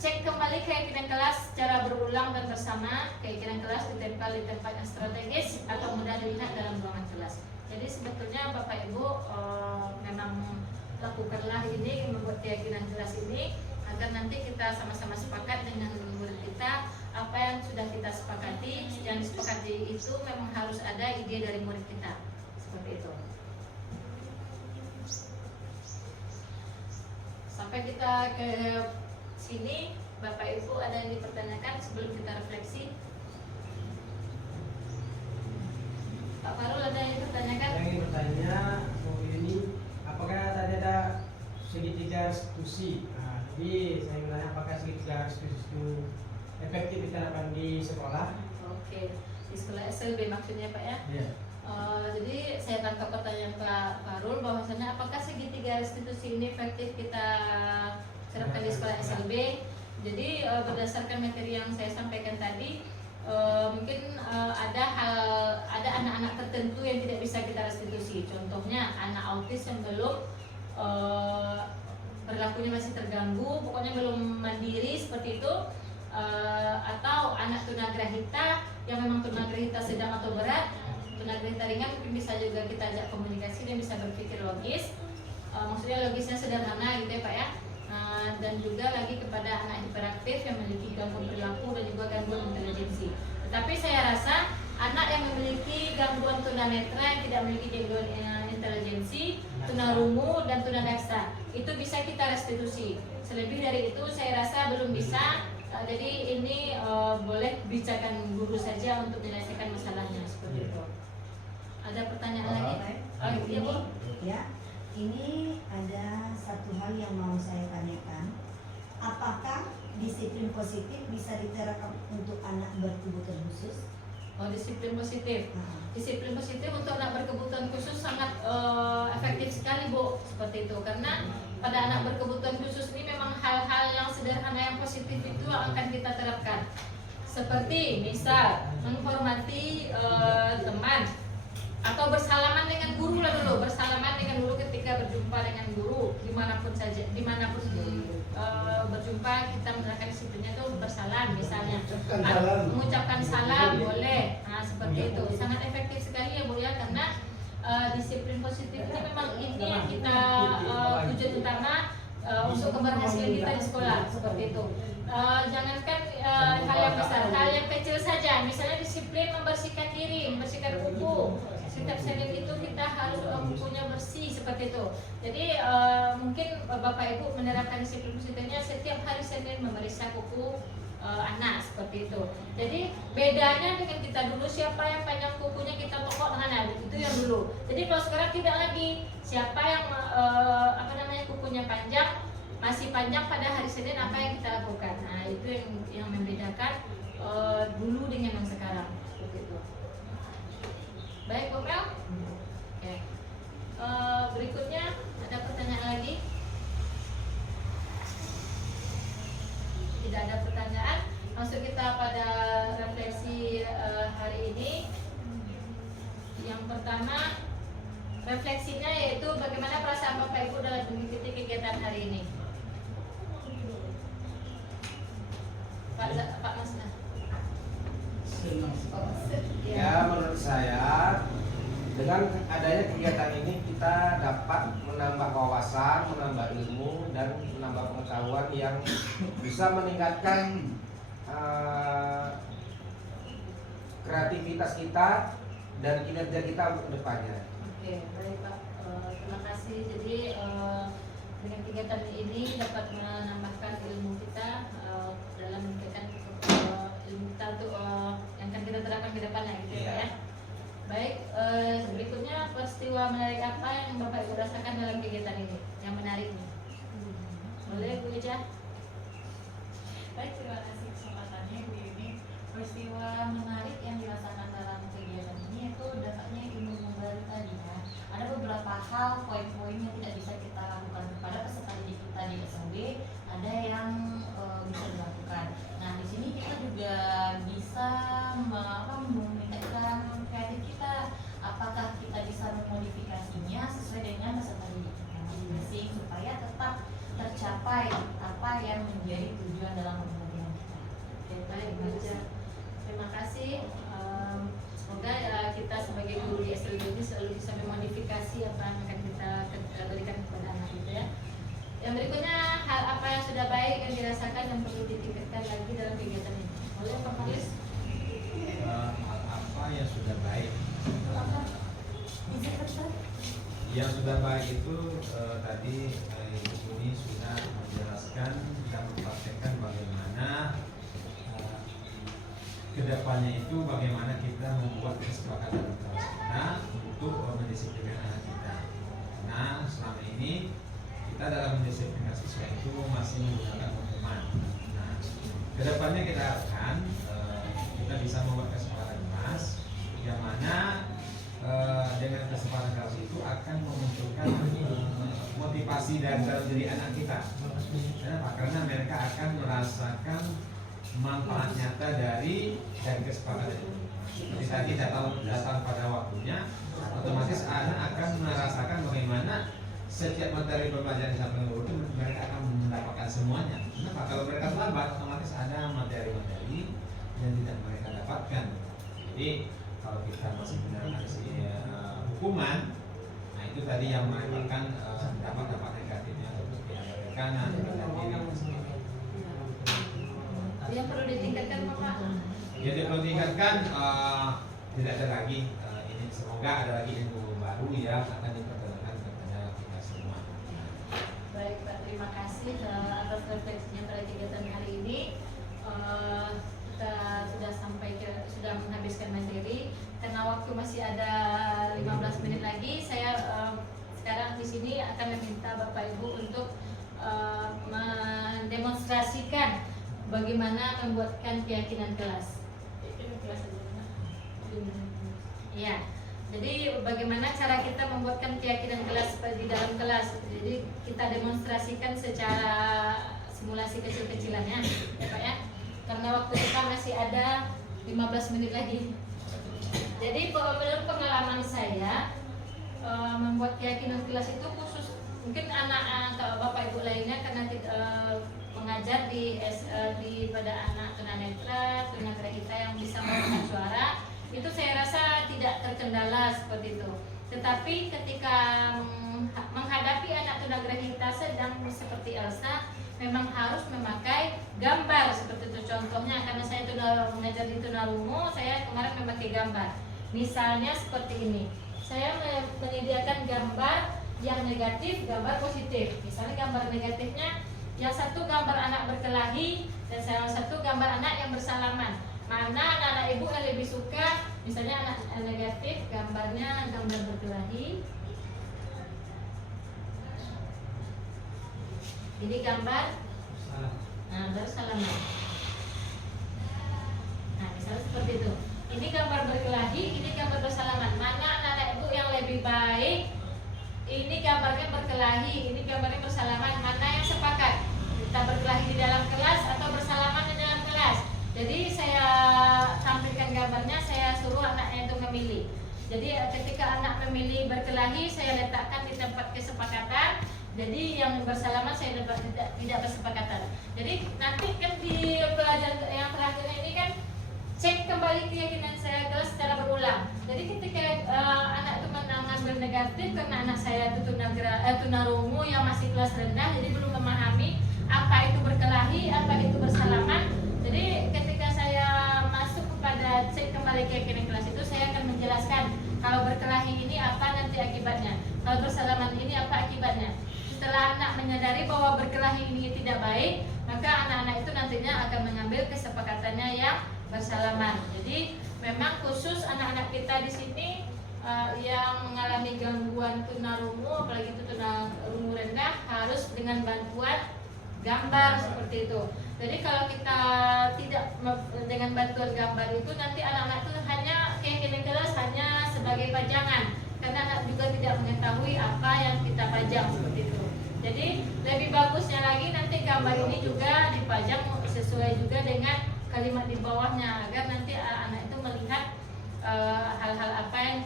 Cek kembali keyakinan kelas secara berulang dan bersama. Keyakinan kelas ditempel di tempat yang strategis atau mudah dilihat dalam ruangan kelas. Jadi sebetulnya Bapak Ibu memang lakukanlah ini, membuat keyakinan kelas ini agar nanti kita sama-sama sepakat dengan murid kita apa yang sudah kita sepakati. Yang disepakati itu memang harus ada ide dari murid kita, seperti itu. Sampai kita ke sini, Bapak Ibu ada yang dipertanyakan sebelum kita refleksi? Pak Farul ada yang dipertanyakan? Yang ingin bertanya, ini apakah tadi ada segitiga restitusi? Nah, jadi saya bertanya apakah segitiga restitusi itu efektif diterapkan di sekolah? Oke, di sekolah SLB maksudnya Pak ya? Iya. Jadi saya tangkap pertanyaan Pak Farul bahwasanya apakah segitiga restitusi ini efektif kita terapkan di sekolah SLB. Jadi berdasarkan materi yang saya sampaikan tadi, mungkin ada anak-anak tertentu yang tidak bisa kita restitusi. Contohnya anak autis yang belum perilakunya masih terganggu, pokoknya belum mandiri seperti itu, atau anak tunagrahita yang memang tunagrahita sedang atau berat. Tunagrahita ringan mungkin bisa juga kita ajak komunikasi dan bisa berpikir logis. Maksudnya logisnya sederhana gitu ya Pak ya. Dan juga lagi kepada anak hiperaktif yang memiliki gangguan perilaku dan juga gangguan intelijensi. Tetapi saya rasa anak yang memiliki gangguan tunanetra yang tidak memiliki gangguan intelijensi, tunarungu dan tunadaksa itu bisa kita restitusi. Selebih dari itu saya rasa belum bisa. Jadi ini boleh bicarakan guru saja untuk menyelesaikan masalahnya seperti itu. Ada pertanyaan lagi? Iya Bu. Ya, ini ada satu hal yang mau saya tanyakan. Apakah disiplin positif bisa diterapkan untuk anak berkebutuhan khusus? Oh, disiplin positif. Nah, Disiplin positif untuk anak berkebutuhan khusus sangat efektif sekali Bu, seperti itu. Karena pada anak berkebutuhan khusus ini memang hal-hal yang sederhana yang positif itu akan kita terapkan. Seperti misal menghormati teman atau bersalaman dengan guru lah dulu, bersalaman dengan guru ketika berjumpa dengan guru dimanapun saja, dimanapun berjumpa kita menerapkan disiplinnya itu bersalam misalnya, mengucapkan salam boleh, nah seperti itu sangat efektif sekali ya Bu ya, karena disiplin positif ini memang ini yang kita tujuan utama untuk keberhasilan kita di sekolah seperti itu. Jangankan hal yang besar, hal yang kecil saja, misalnya disiplin membersihkan diri, membersihkan kuku. Setiap Senin itu kita harus kukunya bersih seperti itu. Jadi mungkin Bapak Ibu menerapkan disiplin positifnya setiap hari Senin memeriksa kuku anak seperti itu. Jadi bedanya dengan kita dulu, siapa yang panjang kukunya kita tokok dengan anak itu yang dulu. Jadi kalau sekarang tidak lagi, siapa yang kukunya panjang masih panjang pada hari Senin apa yang kita lakukan. Nah itu yang membedakan dulu dengan yang sekarang seperti itu. Baik Bu Mel. Oke. Berikutnya ada pertanyaan lagi? Tidak ada pertanyaan. Masuk kita pada refleksi hari ini. Yang pertama refleksinya yaitu bagaimana perasaan Bapak Ibu dalam mengikuti kegiatan hari ini. Pak Masna. Senang. Oh, Ya menurut saya dengan adanya kegiatan ini kita dapat menambah wawasan, menambah ilmu, dan menambah pengetahuan yang bisa meningkatkan kreativitas kita dan kinerja kita untuk kedepannya. Oke, baik Pak. Terima kasih. Jadi dengan kegiatan ini dapat menambahkan ilmu kita dalam meningkatkan ilmu kita untuk yang akan kita terapkan ke depannya gitu ya Pak ya. Baik, berikutnya peristiwa menarik apa yang Bapak Ibu rasakan dalam kegiatan ini? Yang menarik nih. Boleh Bu Eja? Baik, terima kasih kesempatannya Bu Yuni. Peristiwa menarik yang dirasakan dalam kegiatan ini itu dapatnya ilmu baru tadi ya. Ada beberapa hal, poin-poin yang tidak bisa kita lakukan kepada peserta didik kita di SMB, ada yang bisa dilakukan. Nah, di sini kita juga bisa meningkatkan kreatif kita. Apakah kita bisa memodifikasinya sesuai dengan peserta didik kita masing-masing supaya tetap tercapai apa yang menjadi tujuan dalam pembelajaran kita. Oke, baik Bu Eja. Terima kasih. Semoga kita sebagai guru di SLB ini selalu bisa memodifikasi apa yang akan kita berikan kepada anak kita ya. Yang berikutnya, hal apa yang sudah baik yang dirasakan yang perlu ditingkatkan lagi dalam kegiatan ini? Boleh Pak Faris? Hal apa yang sudah baik? Yang sudah baik itu tadi Ibu Uni sudah menjelaskan dan mempraktekkan bagaimana kedepannya itu bagaimana kita membuat kesepakatan antara kita untuk mendisiplinkan anak kita. Nah, selama ini kita dalam mendisiplinkan siswa itu masih menggunakan hukuman. Nah, kedepannya kita akan kita bisa membuat kesepakatan keras yang mana dengan kesempatan kelas itu akan memunculkan motivasi dan dalam diri anak kita. Kenapa? Karena mereka akan merasakan manfaat nyata dari kesepakatan itu. Jadi tadi datang pada waktunya, otomatis anak akan merasakan bagaimana setiap materi pembelajaran sampai guru itu mereka akan mendapatkan semuanya. Kenapa? Kalau mereka terlambat, otomatis ada materi-materi yang tidak mereka dapatkan. Jadi kalau kita masih menggunakan hukuman, nah itu tadi yang menyebabkan dampak-dampak negatifnya seperti tekanan, Yang perlu ditingkatkan Bapak? Jadi perlu ditingkatkan tidak ada lagi ini, semoga ada lagi ilmu baru yang akan diperkenalkan kepada kita semua. Baik Pak, terima kasih atas refleksinya pada kegiatan hari ini. Kita sudah menghabiskan materi. Karena waktu masih ada 15 menit lagi, saya sekarang di sini akan meminta Bapak Ibu untuk mendemonstrasikan bagaimana membuatkan keyakinan kelas. Ya, jadi bagaimana cara kita membuatkan keyakinan kelas di dalam kelas. Jadi kita demonstrasikan secara simulasi kecil-kecilannya, ya Pak ya. Karena waktu kita masih ada 15 menit lagi. Jadi menurut pengalaman saya, membuat keyakinan kelas itu khusus mungkin anak Bapak Ibu lainnya karena mengajar pada anak tunanetra kita yang bisa menggunakan suara, itu saya rasa tidak terkendala seperti itu. Tetapi ketika menghadapi anak tunagrahita sedang seperti Elsa, memang harus memakai gambar seperti itu. Contohnya karena saya mengajar di tunarungu, saya kemarin memakai gambar. Misalnya seperti ini, saya menyediakan gambar yang negatif, gambar positif. Misalnya gambar negatifnya, yang satu gambar anak berkelahi dan yang satu gambar anak yang bersalaman. Mana anak-anak ibu yang lebih suka? Misalnya anak negatif, gambarnya gambar berkelahi. Ini gambar bersalaman. Nah, misalnya seperti itu. Ini gambar berkelahi, ini gambar bersalaman. Mana anak-anak ibu yang lebih baik? Ini gambarnya berkelahi, ini gambarnya bersalaman. Mana yang sepakat? Kita berkelahi di dalam kelas atau bersalaman di dalam kelas? Jadi saya tampilkan gambarnya, saya suruh anaknya itu memilih. Jadi ketika anak memilih berkelahi, saya letakkan di tempat kesepakatan. Jadi yang bersalaman saya tidak bersepakatan. Jadi nanti kan di pelajaran yang terakhir ini kan cek kembali keyakinan saya kelas secara berulang. Jadi ketika anak itu negatif karena anak saya itu tunarungu yang masih kelas rendah, jadi belum memahami apa itu berkelahi, apa itu bersalaman. Jadi ketika saya masuk kepada cek kembali ke rekening kelas itu, saya akan menjelaskan kalau berkelahi ini apa nanti akibatnya, kalau bersalaman ini apa akibatnya. Setelah anak menyadari bahwa berkelahi ini tidak baik, maka anak-anak itu nantinya akan mengambil kesepakatannya yang bersalaman. Jadi memang khusus anak-anak kita di sini yang mengalami gangguan tunarungu, apalagi itu tunarungu rendah, harus dengan bantuan gambar seperti itu. Jadi kalau kita tidak dengan bantuan gambar itu, nanti anak-anak itu hanya keyakinan kelas hanya sebagai pajangan, karena anak juga tidak mengetahui apa yang kita pajang seperti itu. Jadi lebih bagusnya lagi nanti gambar ini juga dipajang sesuai juga dengan kalimat di bawahnya, agar nanti anak itu melihat hal-hal apa yang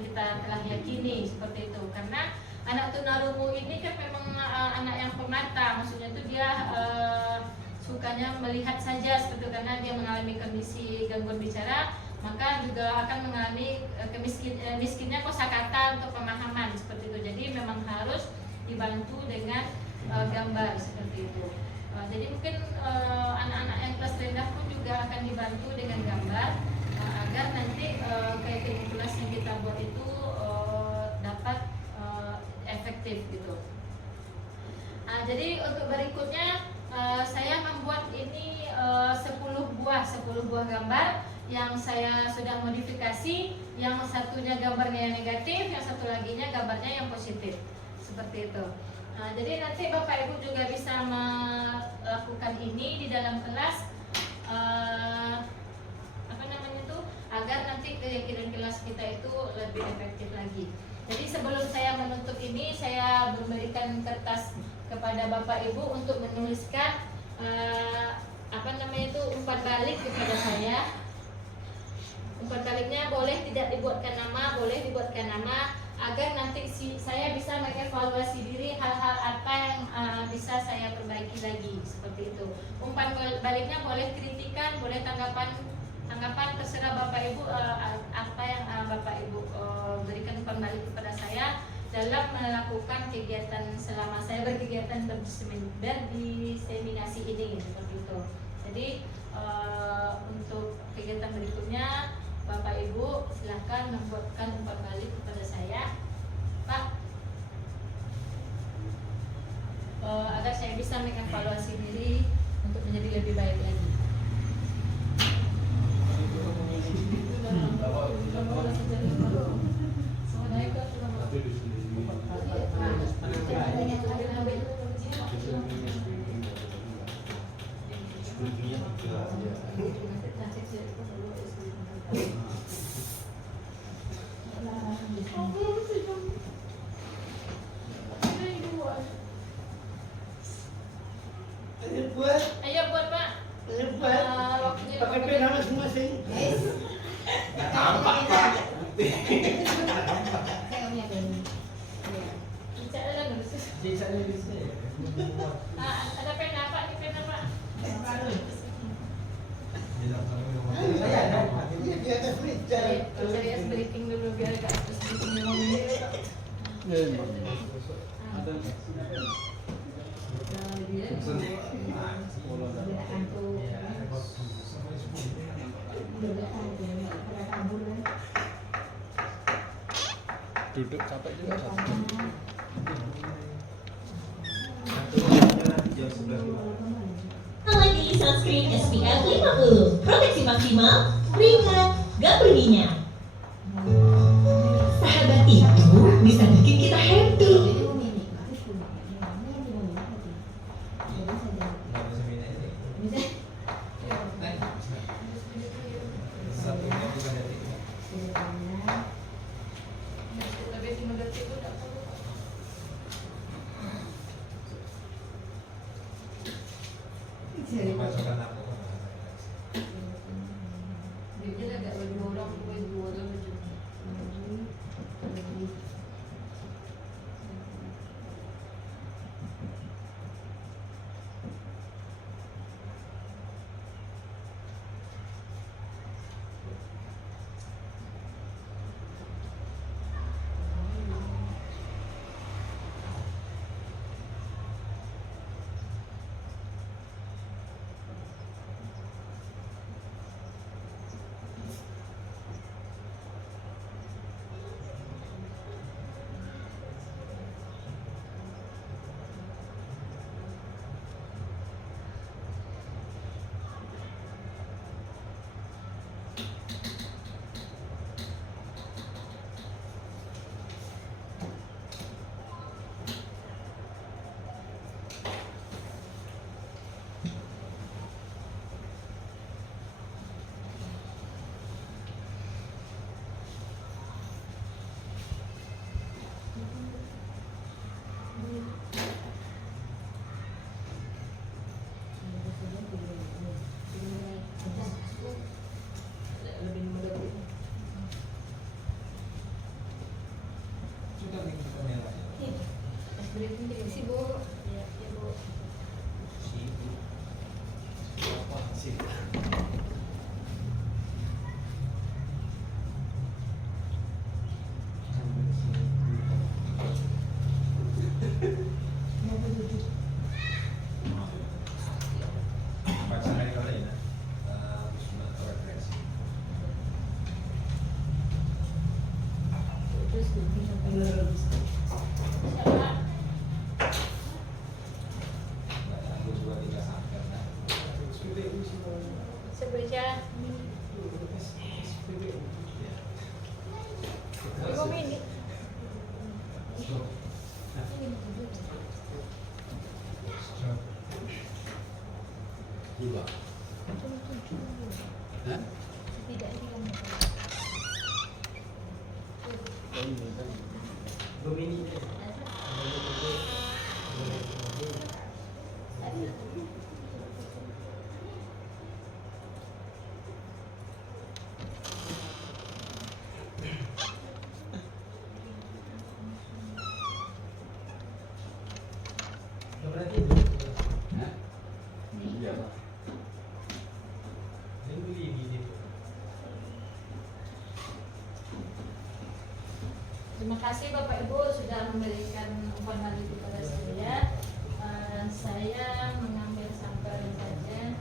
kita telah yakini seperti itu. Karena anak tunarungu ini kan memang anak yang pemata, maksudnya itu dia sukanya melihat saja seperti itu, karena dia mengalami kondisi gangguan bicara, maka juga akan mengalami miskinnya kosakata untuk pemahaman seperti itu. Jadi memang harus dibantu dengan gambar seperti itu. Jadi mungkin anak-anak yang kelas rendah pun juga akan dibantu dengan gambar agar nanti keyakinan kelas yang kita buat itu dapat efektif gitu. Jadi untuk berikutnya saya membuat ini 10 buah gambar yang saya sudah modifikasi. Yang satunya gambarnya yang negatif, yang satu laginya gambarnya yang positif seperti itu. Jadi nanti Bapak Ibu juga bisa melakukan ini di dalam kelas, agar nanti keyakinan kelas kita itu lebih efektif lagi. Jadi sebelum saya menutup ini, saya memberikan kertas kepada Bapak Ibu untuk menuliskan umpan balik kepada saya. Umpan baliknya boleh tidak dibuatkan nama, boleh dibuatkan nama, agar nanti saya bisa mengevaluasi diri hal-hal apa yang bisa saya perbaiki lagi seperti itu. Umpan baliknya boleh kritikan, boleh tanggapan terserah Bapak Ibu, apa yang Bapak Ibu berikan umpan balik kepada saya dalam melakukan kegiatan selama saya berkegiatan berdiseminasi ini seperti itu. Jadi untuk kegiatan berikutnya Bapak Ibu silahkan membuatkan umpan balik kepada saya, Pak, agar saya bisa mengevaluasi diri untuk menjadi lebih baik lagi. Ayo buat Pak. Pakai pena masing-masing. Tampak Pak. Ada pena Pak, di pena Pak. Cari es briefing dulu biar gak terus briefing Duduk capek juga. Lagi sunscreen SPF 50, proteksi maksimal, ringan, gak berminyak. Sahabat itu bisa bikin kita happy. Hah? Domini. Berarti itu. Hah? Iya, Pak. Saya beli di situ. Terima kasih Bapak Ibu sudah memberikan umpan kepada saya. Dan saya mengambil sampel saja.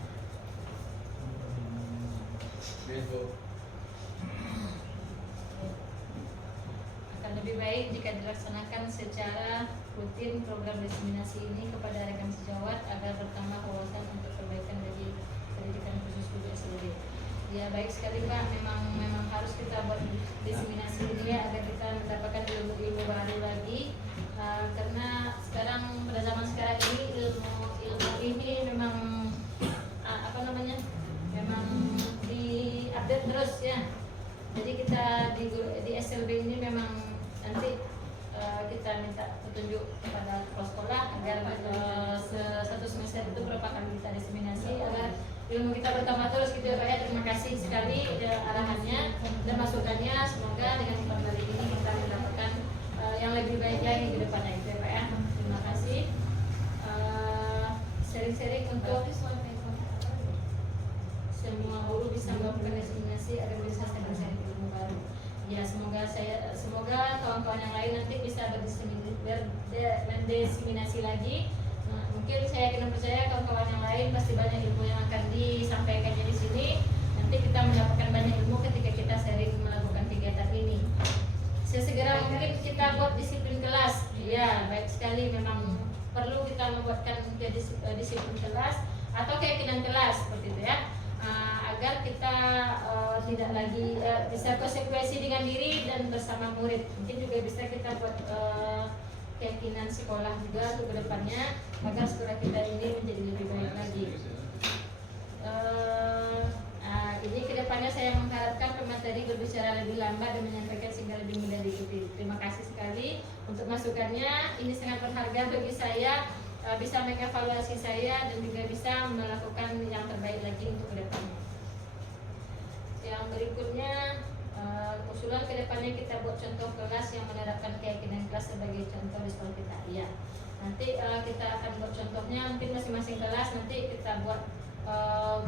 Besok. Akan lebih baik jika dilaksanakan secara rutin program diseminasi ini kepada rekan sejawat agar bertambah wawasan untuk perbaikan dari pendidikan khusus guru SD. Ya baik sekali Pak, memang harus kita buat diseminasi ini ya agar kita mendapatkan ilmu baru lagi. Karena sekarang pada zaman sekarang ini ilmu ini memang memang diupdate terus ya. Jadi kita di SLB ini memang nanti kita minta petunjuk kepada kepala sekolah agar satu semester itu berapa kali kita diseminasi agar ilmu kita bertambah terus gitu ya Pak ya. Terima kasih sekali arahannya dan masukannya. Semoga dengan umpan balik ini kita mendapatkan yang lebih baik lagi ke depannya itu ya Pak ya. Terima kasih. Sharing-sharing untuk semua guru bisa melakukan diseminasi agar bisa sharing ilmu baru. Ya semoga kawan-kawan yang lain nanti bisa berdiseminasi lagi. Nah, mungkin saya yakin dan percaya kawan-kawan yang lain pasti banyak ilmu yang akan disampaikannya di sini. Nanti kita mendapatkan banyak ilmu ketika kita sering melakukan kegiatan ini. Sesegera mungkin kita buat disiplin kelas. Ya baik sekali, memang perlu kita membuatkan disiplin kelas atau keyakinan kelas seperti itu ya. Agar kita tidak lagi bisa konsekuensi dengan diri dan bersama murid. Mungkin juga bisa kita buat keyakinan sekolah juga untuk kedepannya agar sekolah kita ini menjadi lebih baik lagi. Ini kedepannya saya mengharapkan pemateri berbicara lebih lambat dan menyampaikan sehingga lebih mudah diikuti. Terima kasih sekali untuk masukannya. Ini sangat berharga bagi saya. Bisa mengevaluasi saya dan juga bisa melakukan yang terbaik lagi untuk kedepannya. Yang berikutnya usulan kedepannya kita buat contoh kelas yang menerapkan keyakinan kelas sebagai contoh di sekolah kita. Iya. Nanti kita akan buat contohnya mungkin masing-masing kelas nanti kita buat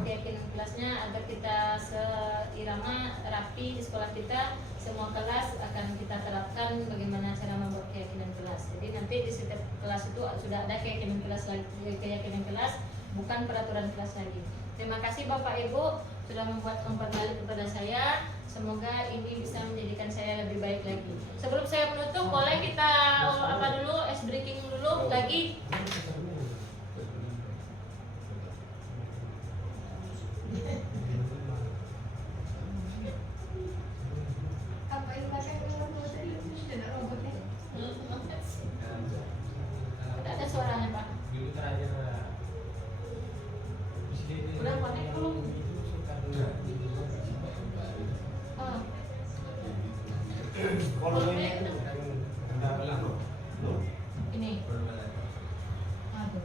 keyakinan kelasnya agar kita seirama rapi di sekolah kita. Semua kelas akan kita terapkan bagaimana cara membuat keyakinan kelas. Jadi nanti di setiap kelas itu sudah ada keyakinan kelas lagi, keyakinan kelas bukan peraturan kelas lagi. Terima kasih Bapak Ibu sudah membuat umpan balik kepada saya. Semoga ini bisa menjadikan saya lebih baik lagi. Sebelum saya menutup, boleh kita ice breaking dulu lagi. Apa yang pakai dalam tadi tidak robotnya? Ada suaranya Pak. Dulu terakhir Udah connect belum? Volumenya itu Ini. Aduh.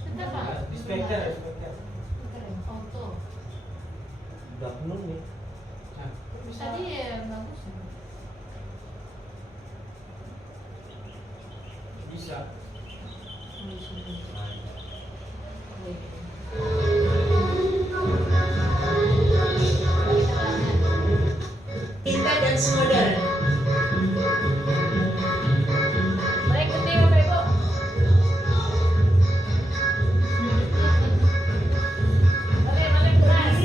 Sudah Pak. di speaker. Auto. Udah penuh nih. Tadi ya bagus. Bisa. Kita dan saudara. Baik, gede Bapak Ibu. Balik keras.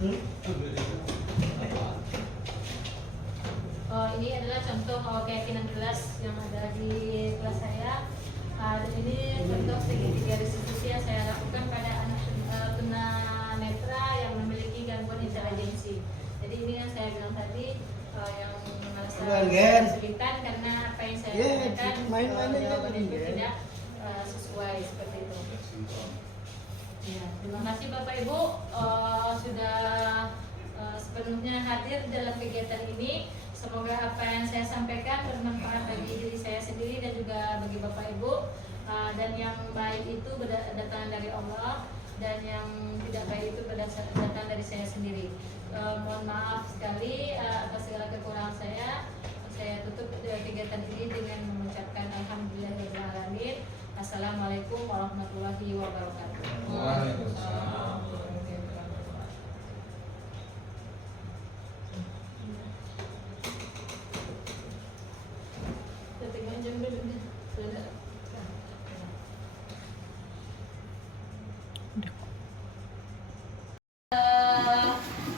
Ini adalah contoh keyakinan kelas yang ada di kelas saya. Dan ini contoh segitiga restitusi yang saya lakukan pada anak tunanetra yang memiliki gangguan intelijensi. Jadi ini yang saya bilang tadi, yang merasa kesulitan karena apa yang saya katakan jawabannya itu tidak sesuai seperti itu. Ya, terima kasih Bapak Ibu sudah sepenuhnya hadir dalam kegiatan ini. Semoga apa yang saya sampaikan bermanfaat bagi diri saya sendiri dan juga bagi Bapak Ibu. Dan yang baik itu datang dari Allah, dan yang tidak baik itu datang dari saya sendiri. Mohon maaf sekali atas segala kekurangan saya. Saya tutup kegiatan ini dengan mengucapkan alhamdulillahirrahmanirrahim. Assalamualaikum warahmatullahi wabarakatuh. Waalaikumsalam.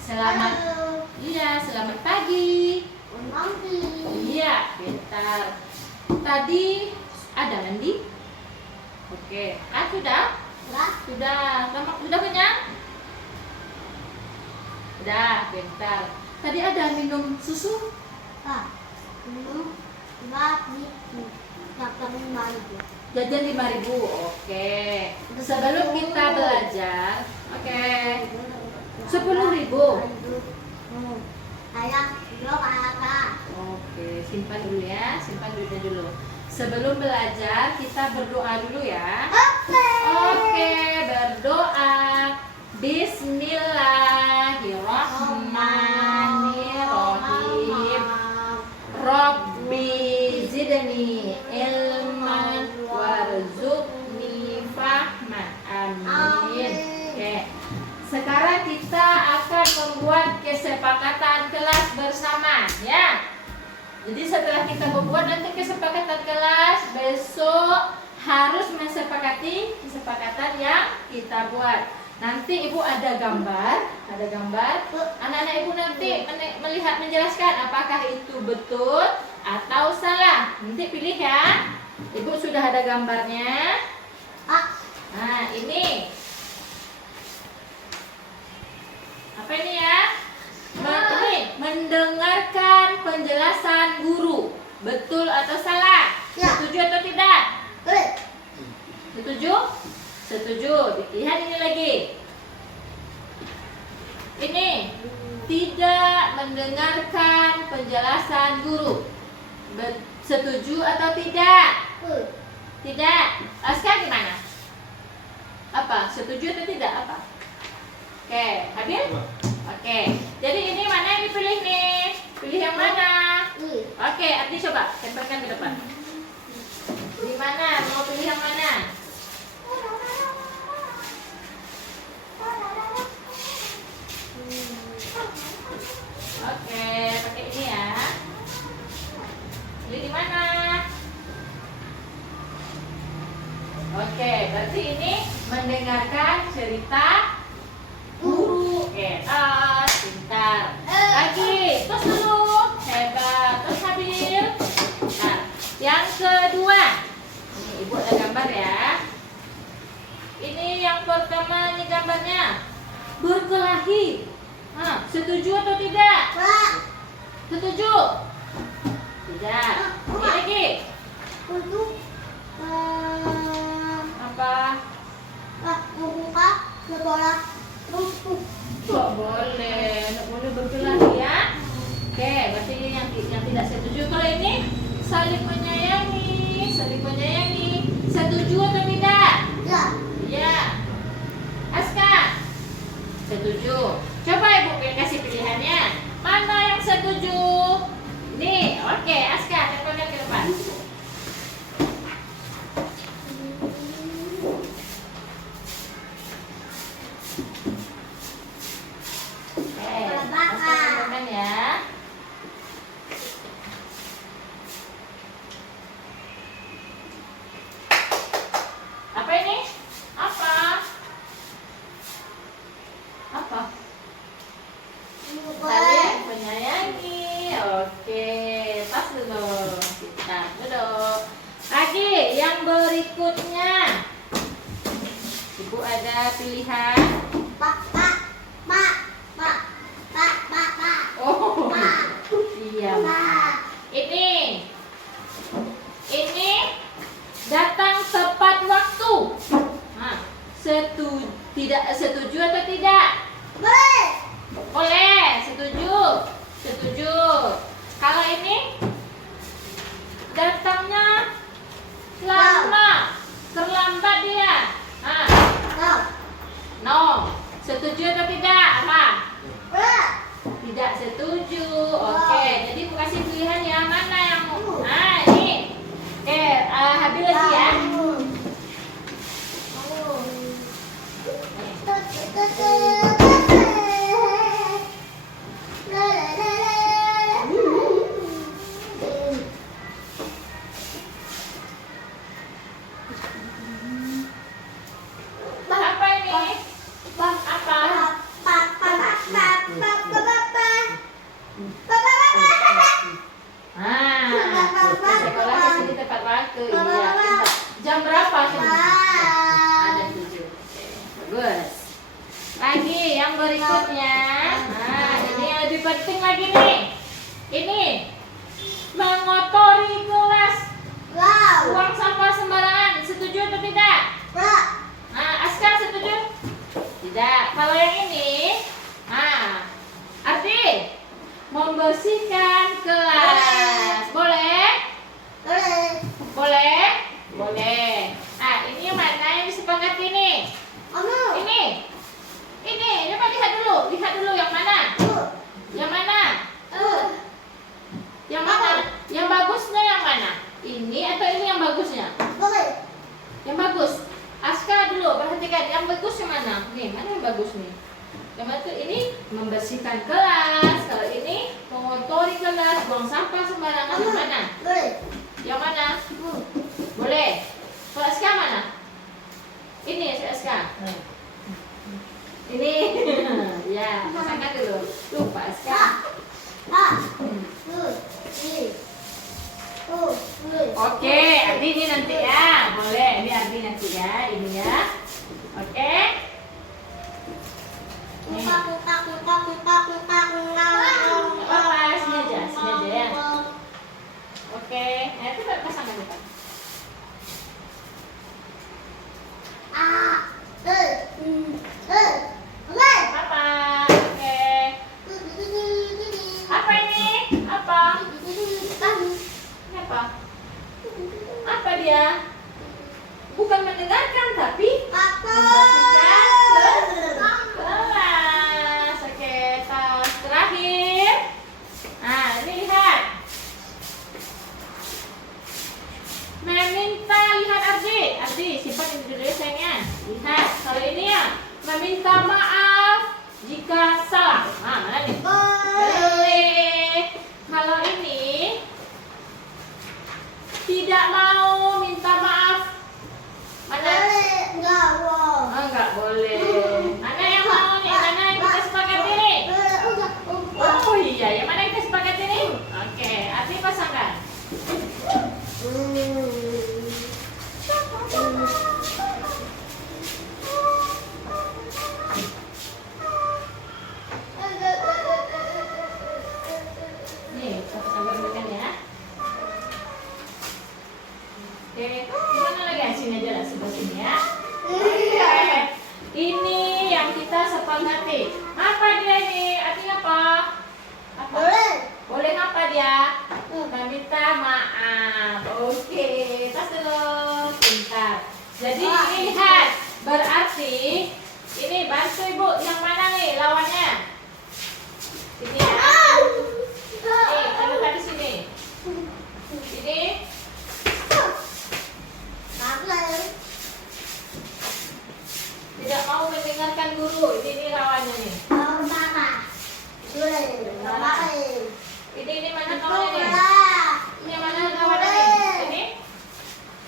Selamat, selamat pagi. Iya, bentar. Tadi ada mandi? Oke, sudah? Sudah kenyang? Sudah, bentar. Tadi ada minum susu? Jajan 5.000. Oke. Sebelum kita belajar, 10.000. Oke, simpan dulu ya, simpan duitnya dulu. Sebelum belajar kita berdoa dulu ya. Oke, berdoa. Bismillahirrahmanirrahim. Rabbi zidni ilman warzuqni fahman. Amin. Oke. Sekarang kita akan membuat kesepakatan kelas bersama ya. Jadi setelah kita membuat nanti kesepakatan kelas, besok harus mensepakati kesepakatan yang kita buat. Nanti Ibu ada gambar. Anak-anak Ibu nanti melihat menjelaskan apakah itu betul atau salah. Nanti pilih ya. Ibu sudah ada gambarnya. Nah, ini. Apa ini ya? Ini mendengarkan penjelasan guru. Betul atau salah? Ya. Setuju atau tidak? Setuju? Setuju. Lihat ini lagi. Ini tidak mendengarkan penjelasan guru. Setuju atau tidak? Tidak. Sekarang gimana? Apa? Setuju atau tidak? Apa? Oke, Habil? Oke. Jadi ini mana yang dipilih nih? Pilih yang mana? Oke, Ardi coba tempelkan ke depan. Di mana? Mau pilih yang mana? Oke, pakai ini ya. Pilih di mana? Oke, berarti ini mendengarkan cerita guru. Pintar. Lagi, terus dulu. Hebat. Terus Habil. Nah, yang kedua. Ini Ibu ada gambar ya. Ini yang pertama, ini gambarnya berkelahi. Setuju atau tidak? Setuju? Tidak. Ini lagi. Apa? Nggak boleh berkelahi ya. Oke, berarti ini yang tidak setuju. Kalau ini saling menyayangi. Setuju atau tidak? Ya. Aska? Setuju. Coba Ibu kasih pilihannya. Mana yang setuju? Nih, oke, Aska, tempelkan ke depan. Aska tempelkan ya. Apa ini? Apa? pilihan? Oh, iya. Ini datang tepat waktu. Nah, tidak setuju atau tidak? Boleh, setuju. Setuju. Kalau ini datangnya lama, terlambat dia. No. Setuju atau tidak? Apa? Tidak setuju. Oke, jadi aku kasih pilihan ya. Mana yang ini. Oke, habis lagi ya. Apa ini? Apa? Sekolah di sini tepat waktu. Iya. Jam berapa? Ada 7. Bagus. Lagi yang berikutnya. Nah, ini yang lebih penting lagi nih. Ini mengotori kelas, buang sampah sembarangan. Setuju atau tidak? Nah, Aska setuju? Tidak. Kalau yang ini, Arti membersihkan kelas. Boleh? Boleh? Boleh. Nah, ini yang mana yang disepakati nih? Ini, coba lihat dulu yang mana? Yang mana? Yang mana? Yang bagusnya yang mana? Ini atau ini yang bagusnya? Yang bagus. Aska dulu perhatikan yang bagus yang mana? Nih, mana yang bagus nih? Yang mana tuh? Ini membersihkan kelas. Kalau ini mengotori kelas, buang sampah sembarangan. Yang mana? Yang mana? Boleh. Kalau Aska mana? Ini si Aska. Ini. Ya, pasangkan dulu. Lupa Aska. Oke, Ardi ini nanti ya. Boleh, ini Ardi nanti ya. Ini ya. Oke. Apa? Sini aja ya. Oke, nah itu pasangkan depan. Apa? Oke. Apa ini? Apa? Ini apa? Apa dia? Bukan mendengarkan tapi membersihkan kelas. Oke, tas terakhir. Nah, ini lihat. Meminta, lihat Ardi, simpan ini dulu ya sayangnya. Lihat, kalau ini ya, meminta maaf jika salah. Nah, mana nih? Boleh. Kalau ini tidak mau minta maaf. Mana? Enggak boleh. Mana yang mau nih? Mana yang kita sepakati nih? Oh iya, yang mana yang kita sepakati nih? Oke, Ardi pasangkan. Nih, sampai makan ya. Oke, gimana lagi? Sini aja lah, sebelah sini ya. Oke, ini yang kita sepakati. Apa dia ini? Artinya apa? Apa? Boleh apa dia? Meminta maaf. Oke, tas dulu. Pintar. Jadi lihat, berarti ini bantu ibu yang mana nih lawannya? Ini ya. Nih, taruh di sini. Ini. Tidak mau mendengarkan guru. Ini lawannya nih. Ini mana kawannya nih? Ini mana kawannya nih? Ini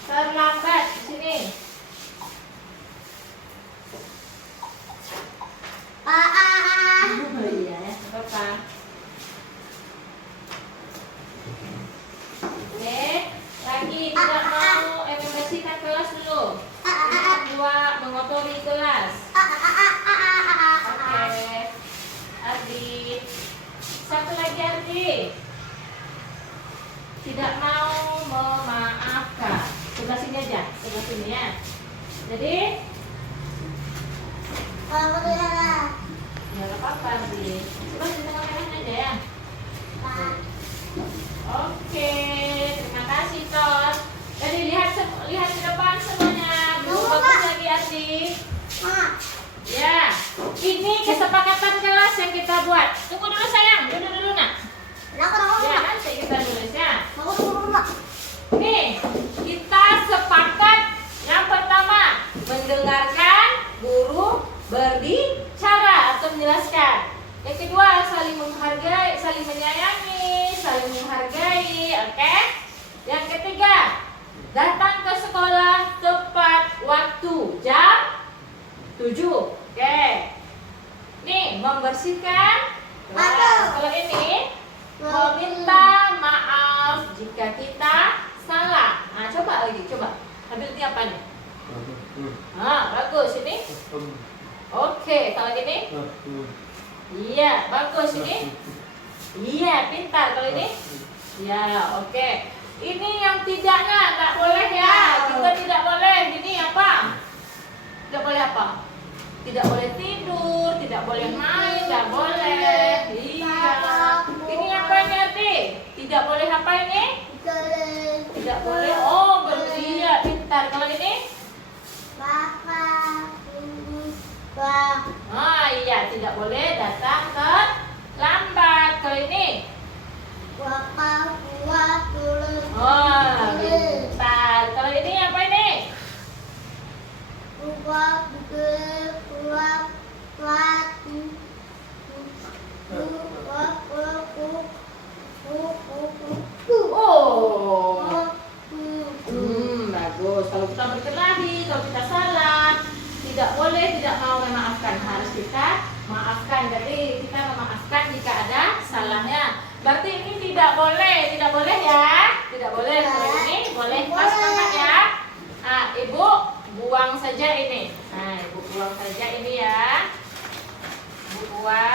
terlambat di sini. Oh iya ya, apa? Oke, lagi tidak mau membersihkan kelas dulu. Yang kedua, mengotori kelas. kasih. Coba di tengah merahnya aja ya. Oke, terima kasih Ton. Jadi lihat ke depan semuanya. Belum bagus lagi adik. Ya, ini kesepakatan kelas yang kita buat. Tunggu dulu sayang, dulu nak. Ya, nanti kita tulis ya. Nih, kita sepakat yang pertama mendengarkan guru berbicara atau menjelaskan. Yang kedua saling menghargai, saling menyayangi, saling menghargai, oke? Yang ketiga datang ke sekolah tepat waktu jam 7, oke? Nih membersihkan kelas. Kalau ini meminta maaf jika kita salah. Nah, coba lagi, coba. Ambil ini apa nih? Bagus ini. Oke, kalau ini? Iya, bagus ini. Iya, pintar. Kalau ini? Ya, oke. Ini yang tidaknya nggak boleh ya. Kita tidak boleh. Ini apa? Tidak boleh apa? Tidak boleh tidur, tidak boleh main, nggak boleh. Iya. Ini apa ini arti? Tidak boleh apa ini? Tidak boleh. Oh, iya, pintar. Kalau ini? Iya, tidak boleh datang terlambat. Kalau ini? Pintar. Kalau ini apa ini? Bagus. Kalau kita berkelahi, kalau kita salah, tidak boleh tidak mau memaafkan. Harus kita maafkan. Jadi kita memaafkan jika ada salahnya. Berarti ini tidak boleh ya? Tidak boleh. Kalau ini boleh. Pas banget ya. Nah, ibu buang saja ini. Nah, ibu buang saja ini ya. Ibu buang.